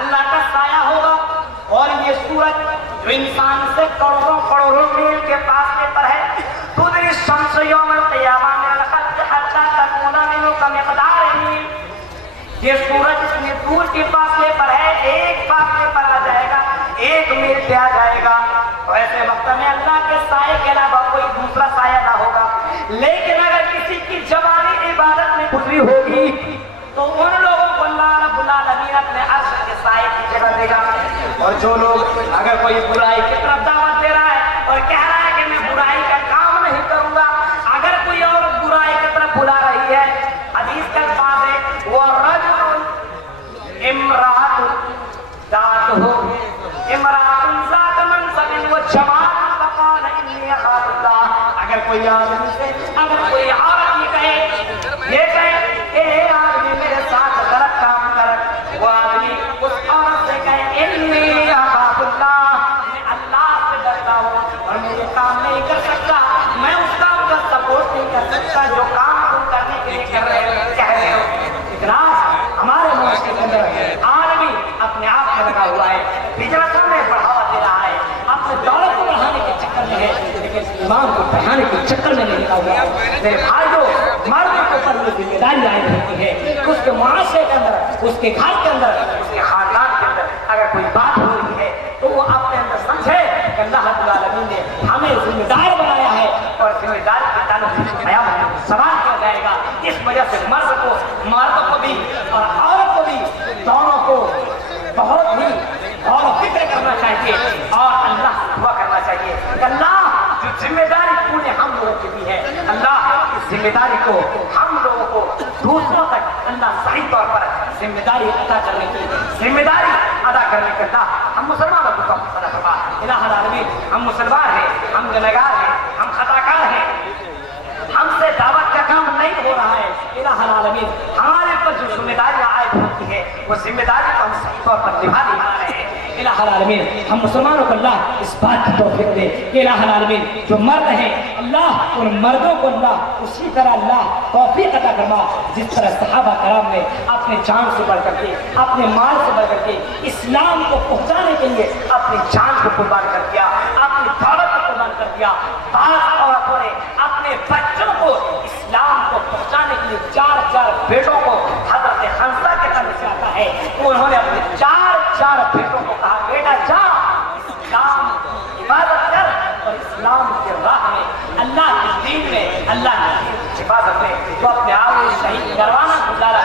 اللہ کا سایہ ہوگا اور یہ سورج جو انسان سے کروڑوں کروڑوں میل کے فاصلے پر ہے، تدری الشمس یوم القیامہ من الخلق حتی تکون منہ کمقدار میل، یہ سورج اتنے دور کے فاصلے پر ہے، ایک فاصلے پر آ جائے گا، 1 میل پہ آ جائے گا، تو ایسے وقت میں اللہ کے سائے کے علاوہ کوئی دوسرا سایہ نہ ہوگا۔ لیکن اگر کسی کی جوانی عبادت میں گزری ہوگی تو ان لوگوں کو اللہ رب العالمین اپنے عرش کے سائے کی جگہ دے گا۔ اور جو لوگ اگر کوئی برائی کی طرف دعوت دے رہا ہے اور کہہ رہا ہے کہ میں برائی کا کام نہیں کروں گا، اگر کوئی اور برائی کی طرف بلا رہی ہے، حدیث کا الفاظ ہے وَرَجُلٌ امرأة ذَاتُهُ امرأة ذات منصب وجمال فقال إني أخاف الله، اگر کوئی آدمی سے اگر کوئی عورت یہ کہے کہ اے آدمی میرے ساتھ غلط کام کر، وہ آدمی اس عورت سے کہے إني أخاف الله، میں اللہ سے ڈرتا ہوں اور میں یہ کام نہیں کر سکتا، میں اس کام کا سپورٹ نہیں کر سکتا جو کام تم کرنے کے لیے کہہ رہے ہو۔ اخلاص ہمارے معاشرے کے اندر آدمی اپنے آپ میں لگا ہوا ہے، بزنسوں میں بڑھاوا دے رہا ہے، اپنے دولت کو بڑھانے کے چکر میں ہے، لیکن ایمان کو بڑھانے کے چکر میں نہیں لگا ہوا ہے۔ میرے بھائیوں، مرد کے اوپر یہ ذمہ داری عائد ہوتی ہے کہ اس کے معاشرے کے اندر، اس کے گھر کے اندر، اس کے خاندان کے اندر اگر کوئی بات ہو رہی ہے تو وہ اپنے اندر سمجھے کہ اللہ رب العالمین نے ہمیں ذمہ دار بنایا ہے اور ذمہ داری کے تعلق سے قیامت سوال کیا جائے گا۔ اس وجہ سے مرد کو بھی اور عورت کو بھی دونوں کو بہت ہی غور و فکر کرنا چاہیے اور اللہ سے دعا کرنا چاہیے کہ اللہ جو ذمہ داری تو نے ہم لوگوں کی دی ہے، اللہ اس ذمہ ذمہ داری کو ہم لوگوں کو دوسروں تک اللہ صحیح طور پر ذمہ داری ادا کرنے کی اللہ ہم مسلمانوں کو توفیق عطا فرما۔ الہ العالمین ہم مسلمان ہیں، ہم گنہگار ہیں، ہم خطاکار ہیں، ہم سے دعوت کا کام نہیں ہو رہا ہے۔ الہ العالمین ہمارے پر جو ذمہ داریاں عائد ہوتی ہے وہ ذمہ داری کو ہم صحیح طور پر نبھا نہیں پا رہے ہیں۔ الہ العالمین ہم مسلمانوں کو اللہ اس بات کی توفیق دے کہ الہ العالمین جو مرد ہیں اللہ ان مردوں کو اللہ اسی طرح اللہ توفیق عطا فرما جس طرح صحابہ کرام نے اپنے جان سے بڑھ کر کے، اپنے مال سے بڑھ کر کے اسلام کو پہنچانے کے لیے اپنی جان کو قربان کر دیا، اپنی دولت کو قربان کر دیا۔ بعض عورتوں نے اپنے بچوں کو اسلام کو پہنچانے کے لیے 4 بیٹوں کو حضرت حمزہ کے قلب سے آتا ہے، انہوں نے اپنے 4 بیٹوں کو کہا بیٹا جا اسلام عبادت کر اور اسلام کے راہ میں اللہ کے دین میں اللہ کی حفاظت میں تو اپنے آپ کو شہید کروانا گزارا،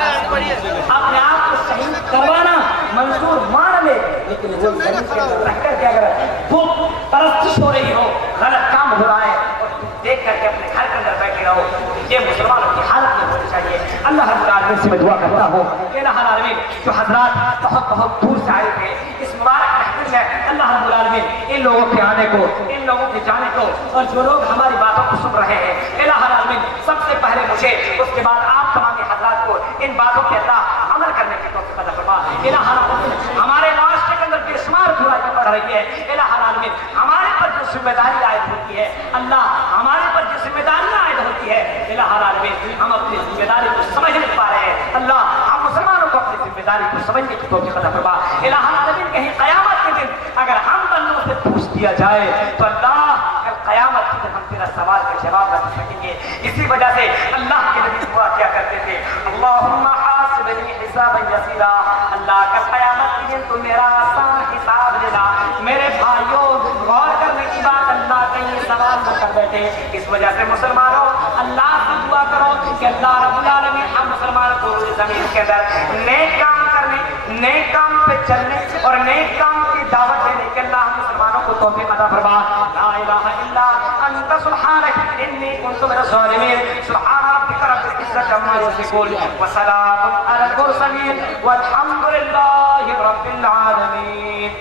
اپنے آپ کو شہید کروانا منظور مان لے، لیکن وہ زمین کے اندر رہ کر کے اگر بت پرستش ہو رہی ہو، غلط کام ہو رہا ہے اور دیکھ کر کے اپنے گھر کے اندر بیٹھے رہو، یہ مسلمانوں کی حالت نہیں ہونی چاہیے۔ اللہ رب العالمین سے میں دعا کرتا ہوں کہ الہ العالمین جو حضرات بہت دور سے آئے تھے اس مبارک محفل میں، اللہ رب العالمین ان لوگوں کے آنے کو، ان لوگوں کے جانے کو، اور جو لوگ ہماری باتوں کو سن رہے ہیں، الہ العالمین سب سے پہلے مجھے، اس کے بعد آپ تمام حضرات کو ان باتوں کے اللہ عمل کرنے کی توفیق عطا فرما۔ الہ العالمین ہمارے معاشرے کے اندر بے شمار برائیاں بڑھ رہی ہے، الہ العالمین ہمارے پر جو ذمہ داری عائد ہوتی ہے، اللہ ہمارے پر جو ذمہ داریاں عائد ہوتی ہے، الہ العالمین ہم اپنی ذمہ داری کو سمجھ نہیں پا رہے ہیں، اللہ ہم مسلمانوں کو اپنی ذمہ داری کو سمجھنے کی توفیق عطا فرما۔ الہ العالمین کہیں قیامت کے دن اگر ہم بندوں سے پوچھ دیا جائے تو اللہ قیامت کے دن ہم تیرا سوال کا جواب نہ دے سکیں گے۔ اسی وجہ سے اللہ کے نبی دعا کیا کرتے تھے، اللہم حاسبنی حسابا یسیرا، اللہ کا قیامت کے دن تو میرا آسان حساب لینا۔ میرے بھائیوں غور کرنے کی بات، اللہ کہیں سوال نہ کر بیٹھے، اس وجہ سے مسلمانوں اللہ سے دعا کرو کہ اللہ رب العالمین ہم مسلمانوں کو زمین کے اندر نیک کام کرنے، نیک کام پہ چلنے اور نیک کام کی دعوت دینے کے اللہ ہم مسلمانوں کو توفیق عطا فرما۔ لا الہ الا انت سبحانک انی کنت من الظالمین۔ سبحان ربک رب العزة عما یصفون وسلام علی المرسلین والحمد للہ رب العالمین۔